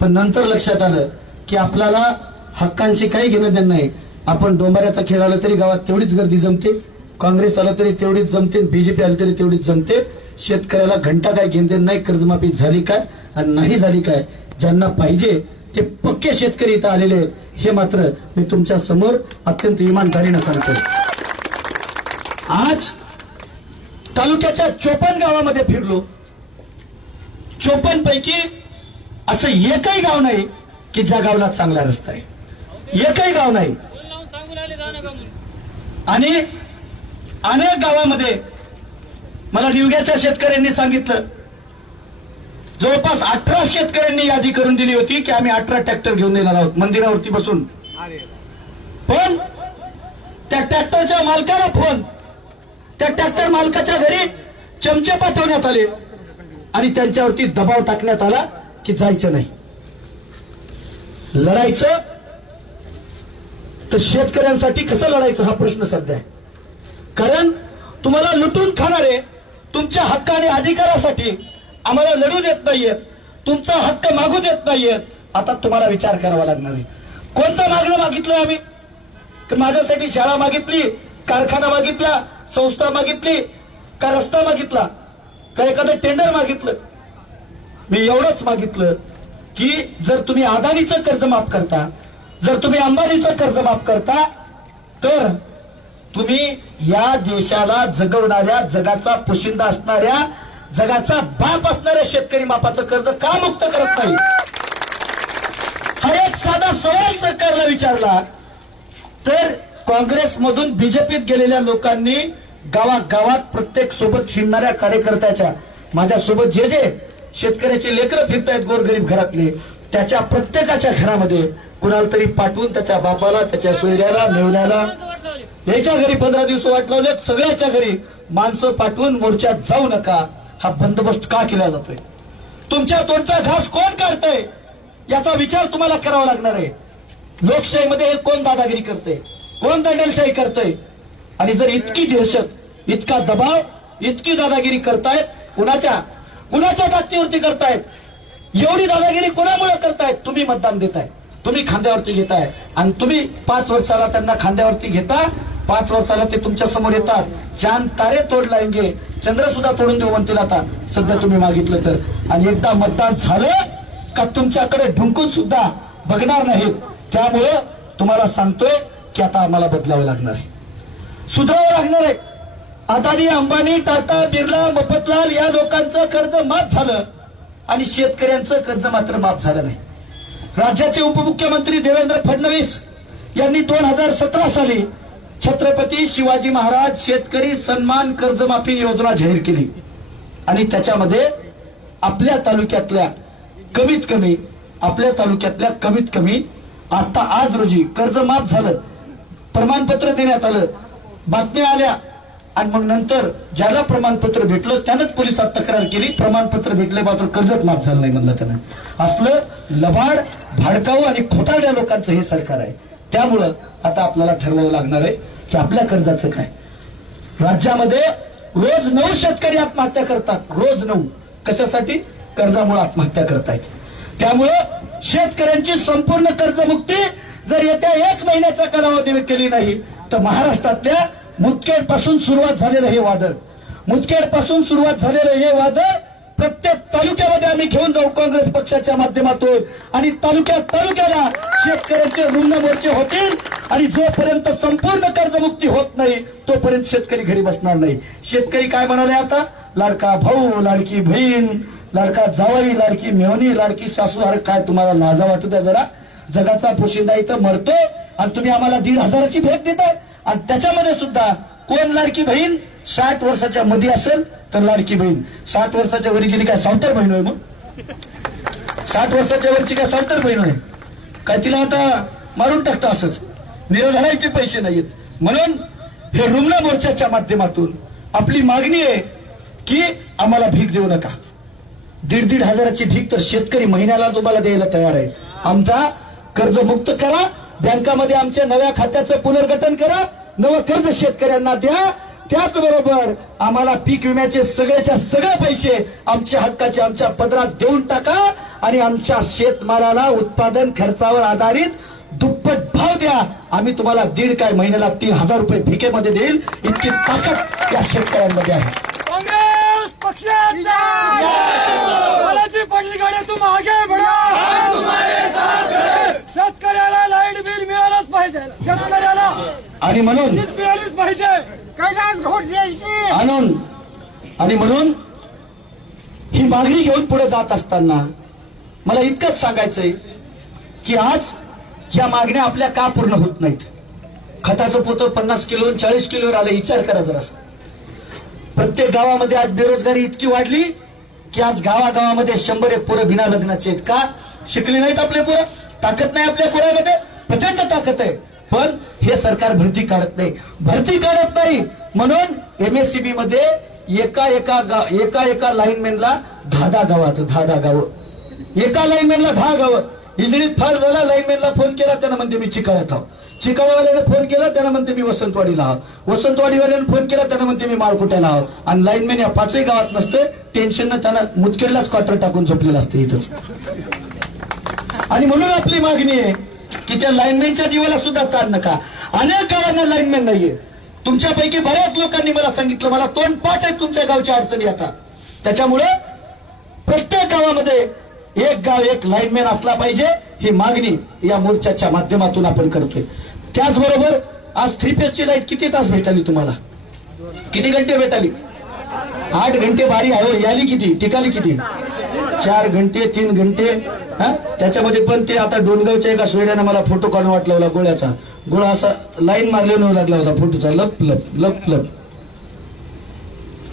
पण नंतर लक्षात आलं की आपल्याला हक्कांशी काही घेणं देणं नाही. आपण डोंबाऱ्याचा खेळ आला तरी गावात तेवढीच गर्दी जमते, काँग्रेस आलं तरी तेवढीच जमते, बीजेपी आलं तरी तेवढीच जमते. शेतकऱ्याला घंटा काय घेणं नाही. कर्जमाफी झाली काय आणि नाही झाली काय, ज्यांना पाहिजे ते पक्के शेतकरी इथं आलेले आहेत, हे मात्र मी तुमच्या समोर अत्यंत इमानदारीनं सांगतो. आज तालुक्याच्या 54 गावामध्ये फिरलो. 54 पैकी असं एकही गाव नाही की ज्या गावाला चांगला रस्ता आहे. एकही गाव नाही. आणि अनेक गावामध्ये मला निवग्याच्या शेतकऱ्यांनी सांगितलं जवळपास 18 शेतकऱ्यांनी यादी करून दिली होती की आम्ही 18 ट्रॅक्टर घेऊन देणार आहोत मंदिरावरती बसून. पण त्या ट्रॅक्टरच्या मालकाला फोन, त्या ट्रॅक्टर मालकाच्या घरी चमचे पाठवण्यात आले आणि त्यांच्यावरती दबाव टाकण्यात आला की जायचं नाही. लढायचं तर शेतकऱ्यांसाठी कसं लढायचं हा प्रश्न सध्या आहे. कारण तुम्हाला लुटून खाणारे तुमच्या हक्क आणि अधिकारासाठी आम्हाला लढू देत नाहीयेत, तुमचा हक्क मागू देत नाहीयेत. आता तुम्हाला विचार करावा लागणार आहे. कोणतं मागणं मागितलं आम्ही? माझ्यासाठी शाळा मागितली, कारखाना मागितला, संस्था मागितली, का रस्ता मागितला, का एखादं टेंडर मागितलं? मी एवढंच मागितलं की जर तुम्ही अदानीचं कर्ज माफ करता, जर तुम्ही अंबानीचं कर्ज माफ करता, तर तुम्ही या देशाला जगवणाऱ्या, जगाचा पोशिंदा असणाऱ्या, जगाचा बाप असणाऱ्या शेतकरी मापाचं कर्ज का मुक्त करत नाही? हा एक साधा सवाल सरकारला विचारला तर काँग्रेसमधून बीजेपीत गेलेल्या लोकांनी गावागावात प्रत्येक सोबत हिंडणाऱ्या कार्यकर्त्याच्या, माझ्यासोबत जे जे शेतकऱ्याचे लेकरं फिरतायत गोरगरीब घरातले, त्याच्या प्रत्येकाच्या घरामध्ये कुणाला तरी पाठवून त्याच्या बापाला, त्याच्या सोयऱ्याला, मेवण्याला, याच्या घरी 15 दिवस वाट लावलेत, सगळ्याच्या घरी माणसं पाठवून मोर्चात जाऊ नका हा बंदोबस्त का केला जातोय? तुमच्या तोंडचा घास कोण काढतंय याचा विचार तुम्हाला करावा लागणार आहे. लोकशाहीमध्ये कोण दादागिरी करते, कोण दंगलशाही करतंय? आणि जर इतकी दहशत, इतका दबाव, इतकी दादागिरी करतायत, कुणाच्या ताकदीवरती करतायत? एवढी दादागिरी कोणामुळे करतायत? तुम्ही मतदान देताय, तुम्ही खांद्यावरती घेताय आणि तुम्ही 5 वर्षाला त्यांना खांद्यावरती घेता. 5 वर्षाला ते तुमच्या समोर येतात, चांद तारे तोड लाएंगे, चंद्र सुद्धा तोडून देऊ म्हणतील आता सध्या तुम्ही मागितलं तर. आणि एकदा मतदान झालं का तुमच्याकडे ढुंकून सुद्धा बघणार नाहीत. त्यामुळं तुम्हाला सांगतोय की आता आम्हाला बदलावं लागणार आहे, सुधारावं लागणार आहे. अदानी, अंबानी, टाटा, बिर्ला, मफतलाल या लोकांचं कर्ज माफ झालं आणि शेतकऱ्यांचं कर्ज मात्र माफ झालं नाही. राज्याचे उपमुख्यमंत्री देवेंद्र फडणवीस यांनी 2017 साली छत्रपती शिवाजी महाराज शेतकरी सन्मान कर्जमाफी योजना जाहीर केली आणि त्याच्यामध्ये आपल्या तालुक्यातल्या कमीत कमी आता आज रोजी कर्ज माफ झालं, प्रमाणपत्र देण्यात आलं, बातम्या आल्या आणि मग नंतर ज्याला प्रमाणपत्र भेटलं त्यानंच पोलिसात तक्रार केली, प्रमाणपत्र भेटले मात्र कर्जच माफ झालं नाही म्हणलं त्यानं. असलं लबाड, भाडकाऊ आणि खोटारड्या लोकांचं हे सरकार आहे. त्यामुळं आता आपल्याला ठरवावं लागणार आहे की आपल्या कर्जाचं काय. राज्यामध्ये रोज 9 शेतकरी आत्महत्या करतात, रोज 9. कशासाठी? कर्जामुळे आत्महत्या करतायत. त्यामुळं शेतकऱ्यांची संपूर्ण कर्जमुक्ती जर येत्या 1 महिन्याच्या कालावधीने केली नाही तर महाराष्ट्रातल्या मुदखेडपासून सुरुवात झालेलं हे वादळ प्रत्येक तालुक्यामध्ये आम्ही घेऊन जाऊ काँग्रेस पक्षाच्या माध्यमातून. आणि तालुक्याला शेतकऱ्यांचे रुग्ण मोर्चे होतील आणि जोपर्यंत संपूर्ण कर्जमुक्ती होत नाही तोपर्यंत शेतकरी घरी बसणार नाही. शेतकरी काय म्हणाले आता? लाडका भाऊ, लाडकी बहीण, लाडका जावई, लाडकी मेवणी, लाडकी सासू. अरे काय तुम्हाला लाजा वाटू द्या जरा. जगाचा पोशिंदा इथं मरतो आणि तुम्ही आम्हाला 1,500ची भेट देताय. आणि त्याच्यामध्ये सुद्धा कोण लाडकी बहीण? 60 वर्षाच्या मध्ये असेल तर लाडकी बहीण. 60 वर्षाच्या वरी गेली काय सावतर बहीण होय? मग 60 वर्षाच्या वरची काय सावतर बहीण होय काय? तिला आता मारून टाकतं असंच. निरोधनाचे पैसे नाहीत. म्हणून हे रुग्ण मोर्चाच्या माध्यमातून आपली मागणी आहे की आम्हाला भीक देऊ नका. 1,500ची भीक तर शेतकरी महिन्याला तुम्हाला द्यायला तयार आहे. आमचा कर्ज मुक्त करा, बँकामध्ये आमच्या नव्या खात्याचं पुनर्गठन करा, नवं कर्ज शेतकऱ्यांना द्या. त्याचबरोबर आम्हाला पीक विम्याचे सगळ्याच्या सगळे पैसे आमच्या हक्काचे आमच्या पदरात देऊन टाका आणि आमच्या शेतमालाला उत्पादन खर्चावर आधारित दुप्पट भाव द्या. आम्ही तुम्हाला 1.5 काय महिन्याला 3,000 रुपये भिकेमध्ये देईल. इतकी ताकद या शेतकऱ्यांमध्ये आहे. काँग्रेस पक्षाचा पडली गाडी तुम आगे बढा, शेतकऱ्याला लाईट बिल मिळालंच पाहिजे, शेतकऱ्याला आणि म्हणून मिळालीच पाहिजे. आणि म्हणून ही मागणी घेऊन पुढे जात असताना मला इतकंच सांगायचंय की आज या मागण्या आपल्या का पूर्ण होत नाहीत. खताचं पोतं 50 किलो 40 किलोवर आलं. विचार करा जरा. प्रत्येक गावामध्ये आज बेरोजगारी इतकी वाढली की आज गावागावामध्ये 100 पोरं बिना लग्नाचे आहेत. का शिकले नाहीत आपले पोरं? ताकद नाही आपल्या पोरामध्ये? प्रचंड ताकद आहे, पण हे सरकार भरती काढत नाही. म्हणून MSCB मध्ये एका लाईनमॅनला 10 गावं, एका लाईनमॅनला 10 गावं. इजळीत फार झाला, लाईनमॅनला फोन केला, त्यानं म्हणते मी चिकाळ्यात आहो. चिकाळेवाल्याने फोन केला, त्यानं म्हणते मी वसंतवाडीला आहो. वसंतवाडीवाल्याने फोन केला, त्यानं म्हणते मी माळकुट्याला आहो. आणि लाईनमॅन या 5ही गावात नसते, टेन्शननं त्यांना मुदखेडलाच क्वार्टर टाकून झोपलेलं असते इथंच. आणि म्हणून आपली मागणी आहे की त्या लाईनमॅनच्या जीवाला सुद्धा ताण नका. अनेक गावांना लाईनमॅन नाहीये. तुमच्यापैकी बऱ्याच लोकांनी मला सांगितलं, मला तोंडपाठ आहे तुमच्या गावच्या अडचणी आता. त्याच्यामुळे प्रत्येक गावामध्ये एक लाईनमॅन असला पाहिजे, ही मागणी या मोर्चाच्या माध्यमातून आपण करतोय. त्याचबरोबर आज 3 फेजची लाईट किती तास भेटाली तुम्हाला? किती घंटे भेटाली? 8 घंटे बारी आहे. याली किती? टिकाली किती? 4 घंटे 3 घंटे. त्याच्यामध्ये पण ते आता डोनगावच्या एका सोयऱ्यानं मला फोटो काढून वाटला गोळ्याचा. गोळा असा लाईन मारल्यानं लागला होता फोटोचा, लप लप लप लप.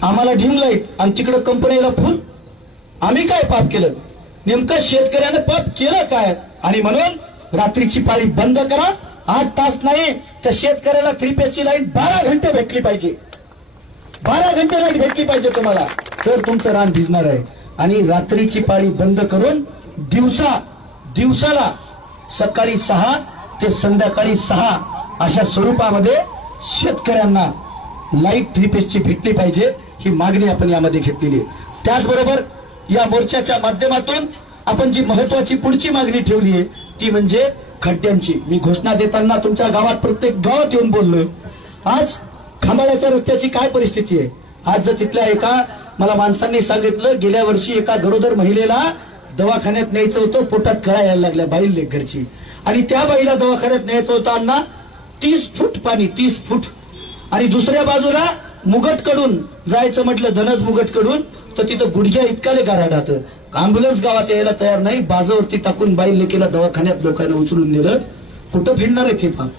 आम्हाला डिम लाईट आणि तिकडे कंपनीला फुल. आम्ही काय पाप केलं? नेमकं शेतकऱ्यानं पाप केलं काय? आणि म्हणून रात्रीची पाळी बंद करा. 8 तास नाही तर शेतकऱ्याला 3 फेजची लाईट 12 घंटे भेटली पाहिजे. 12 घंटे लाईट भेटली पाहिजे तुम्हाला, तर तुमचं रान भिजणार आहे. आणि रात्रीची पाळी बंद करून दिवसाला सकाळी 6 ते संध्याकाळी 6 अशा स्वरूपामध्ये शेतकऱ्यांना लाईट 3 फेजची भेटली पाहिजे, ही मागणी आपण यामध्ये घेतलेली आहे. त्याचबरोबर या मोर्चाच्या माध्यमातून आपण जी महत्वाची पुढची मागणी ठेवली आहे ती म्हणजे खड्ड्यांची. मी घोषणा देताना तुमच्या गावात प्रत्येक गावात येऊन बोललोय. आज खांबाळ्याच्या रस्त्याची काय परिस्थिती आहे? आज जर तिथल्या एका मला माणसांनी सांगितलं, गेल्या वर्षी एका गरोदर महिलेला दवाखान्यात न्यायचं होतं, पोटात कळा यायला लागल्या, बाईल घरची. आणि त्या बाईला दवाखान्यात न्यायचं होतं अण्णा, 30 फूट पाणी, 30 फूट. आणि दुसऱ्या बाजूला मुगटकडून जायचं म्हटलं, धनज मुगटकडून, तर तिथं गुडघ्या इतकाले गाराडात. अँब्युलन्स गावात यायला तयार नाही. बाजावरती टाकून बाई लेकीला दवाखान्यात लोकांना उचलून नेलं. कुठं फिरणार आहेत हे पाप?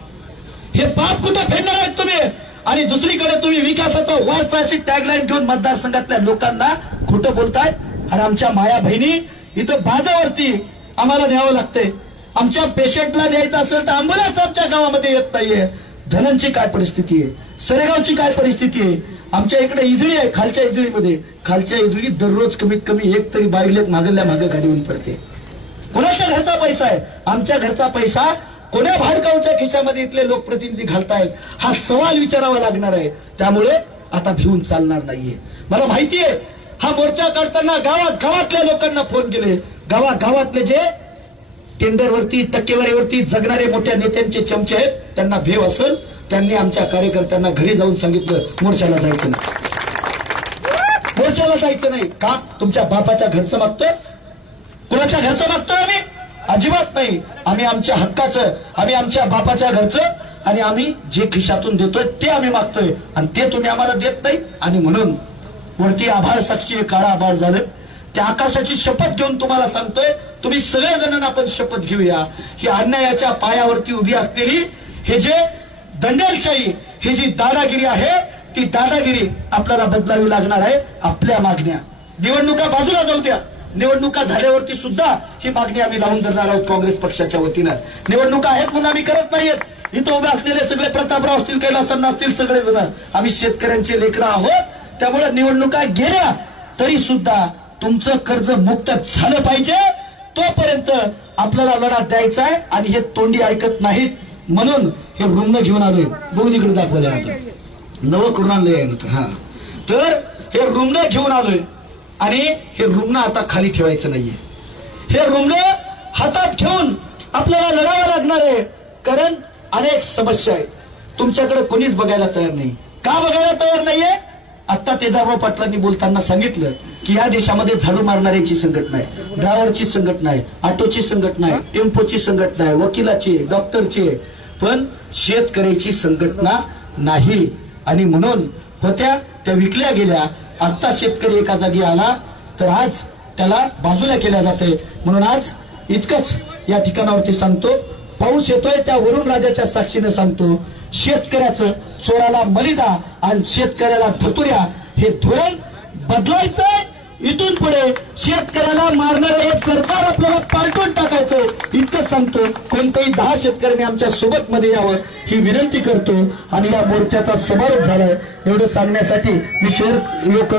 हे पाप कुठं फिरणार आहेत तुम्ही? आणि दुसरीकडे तुम्ही विकासाचा वारसा अशी टॅगलाईन घेऊन मतदारसंघातल्या लोकांना खोटं बोलताय. आणि आमच्या माया बहिणी इथं बाजावरती आम्हाला न्यावं लागतंय. आमच्या पेशंटला न्यायचं असेल तर अँब्युलन्स आमच्या गावामध्ये येत नाहीये. धनंची काय परिस्थिती आहे? सरेगावची काय परिस्थिती आहे? आमच्या इकडे इजळी आहे, खालच्या इजळीमध्ये. खालच्या इजळीत दररोज कमीत कमी एक तरी बाईलेत मागल्या मागे गाडी येऊन पडते. कोणाच्या घरचा पैसा आहे? आमच्या घरचा पैसा कोण्या भाडकावच्या खिशामध्ये इथले लोकप्रतिनिधी घालतायत? हा सवाल विचारावा लागणार आहे. त्यामुळे आता भिवून चालणार नाहीये. मला माहितीये हा मोर्चा काढताना गावातल्या लोकांना फोन केले. गावातले जे टेंडरवरती टक्केवारीवरती जगणारे मोठ्या नेत्यांचे चमचे आहेत, त्यांना भेव असेल, त्यांनी आमच्या कार्यकर्त्यांना घरी जाऊन सांगितलं मोर्चाला जायचं नाही. मोर्चाला जायचं नाही. का? तुमच्या बापाच्या घरचं मागतोय? कुणाच्या घरचं मागतोय आम्ही? अजिबात नाही. आम्ही आमच्या हक्काचं, आम्ही आमच्या बापाच्या घरचं, आणि आम्ही जे खिशातून देतोय ते आम्ही मागतोय, आणि ते तुम्ही आम्हाला देत नाही. आणि म्हणून वरती आभाळ साक्षी काळा आभाळ झालं. त्या आकाशाची शपथ घेऊन तुम्हाला सांगतोय, तुम्ही सगळेजण आपण शपथ घेऊया. ही अन्यायाच्या पायावरती उभी असलेली हे जे दंडेलशाही, ही जी दादागिरी आहे, ती दादागिरी आपल्याला बदलावी लागणार आहे. आपल्या मागण्या, निवडणुका बाजूला जाऊ द्या, निवडणुका झाल्यावरती सुद्धा ही मागणी आम्ही लावून धरणार आहोत काँग्रेस पक्षाच्या वतीनं. निवडणुका आहेत म्हणून आम्ही करत नाहीयेत. इथं उभे असलेले सगळे प्रतापराव असतील, कैलासअण्णा असतील, सगळेजण आम्ही शेतकऱ्यांचे लेकरं आहोत. त्यामुळे निवडणुका गेल्या तरी सुद्धा तुमचं कर्ज मुक्त झालं पाहिजे, तोपर्यंत आपल्याला लढा द्यायचा आहे. आणि हे तोंडी ऐकत नाहीत म्हणून हे रुग्ण घेऊन आलोय. दोन्हीकडे दाखवले आता नवं आणलंय. हा, तर हे रुग्ण घेऊन आलोय आणि हे रुग्ण आता खाली ठेवायचं नाहीये. हे रुग्ण हातात घेऊन आपल्याला लढावं लागणार आहे. कारण अनेक समस्या आहेत. तुमच्याकडे कोणीच बघायला तयार नाही. का बघायला तयार नाहीये? आता तेजाबराव पाटलांनी बोलताना सांगितलं की या देशामध्ये झाडू मारणाऱ्याची संघटना आहे, ड्रायव्हरची संघटना आहे, ऑटोची संघटना आहे, टेम्पोची संघटना आहे, वकिलाची, डॉक्टरची, पण शेतकऱ्याची संघटना नाही. आणि म्हणून होत्या त्या विकल्या गेल्या. आता शेतकरी एका जागी आला तर आज त्याला बाजूला केल्या जाते. म्हणून आज इतकंच या ठिकाणावरती सांगतो, पाऊस येतोय त्या वरुण राजाच्या साक्षीने सांगतो, शेतकऱ्याचं चोराला मलिदा आणि शेतकऱ्याला धतुऱ्या हे धोरण बदलायचंय. इथून पुढे शेतकऱ्याला मारणारं हे सरकार आपल्याला पालटून टाकायचं इतकं सांगतो. कोणत्याही 10 शेतकऱ्यांनी आमच्या सोबत मध्ये यावं ही विनंती करतो आणि या मोर्चाचा समारोप झालाय एवढं सांगण्यासाठी मी शहर लोक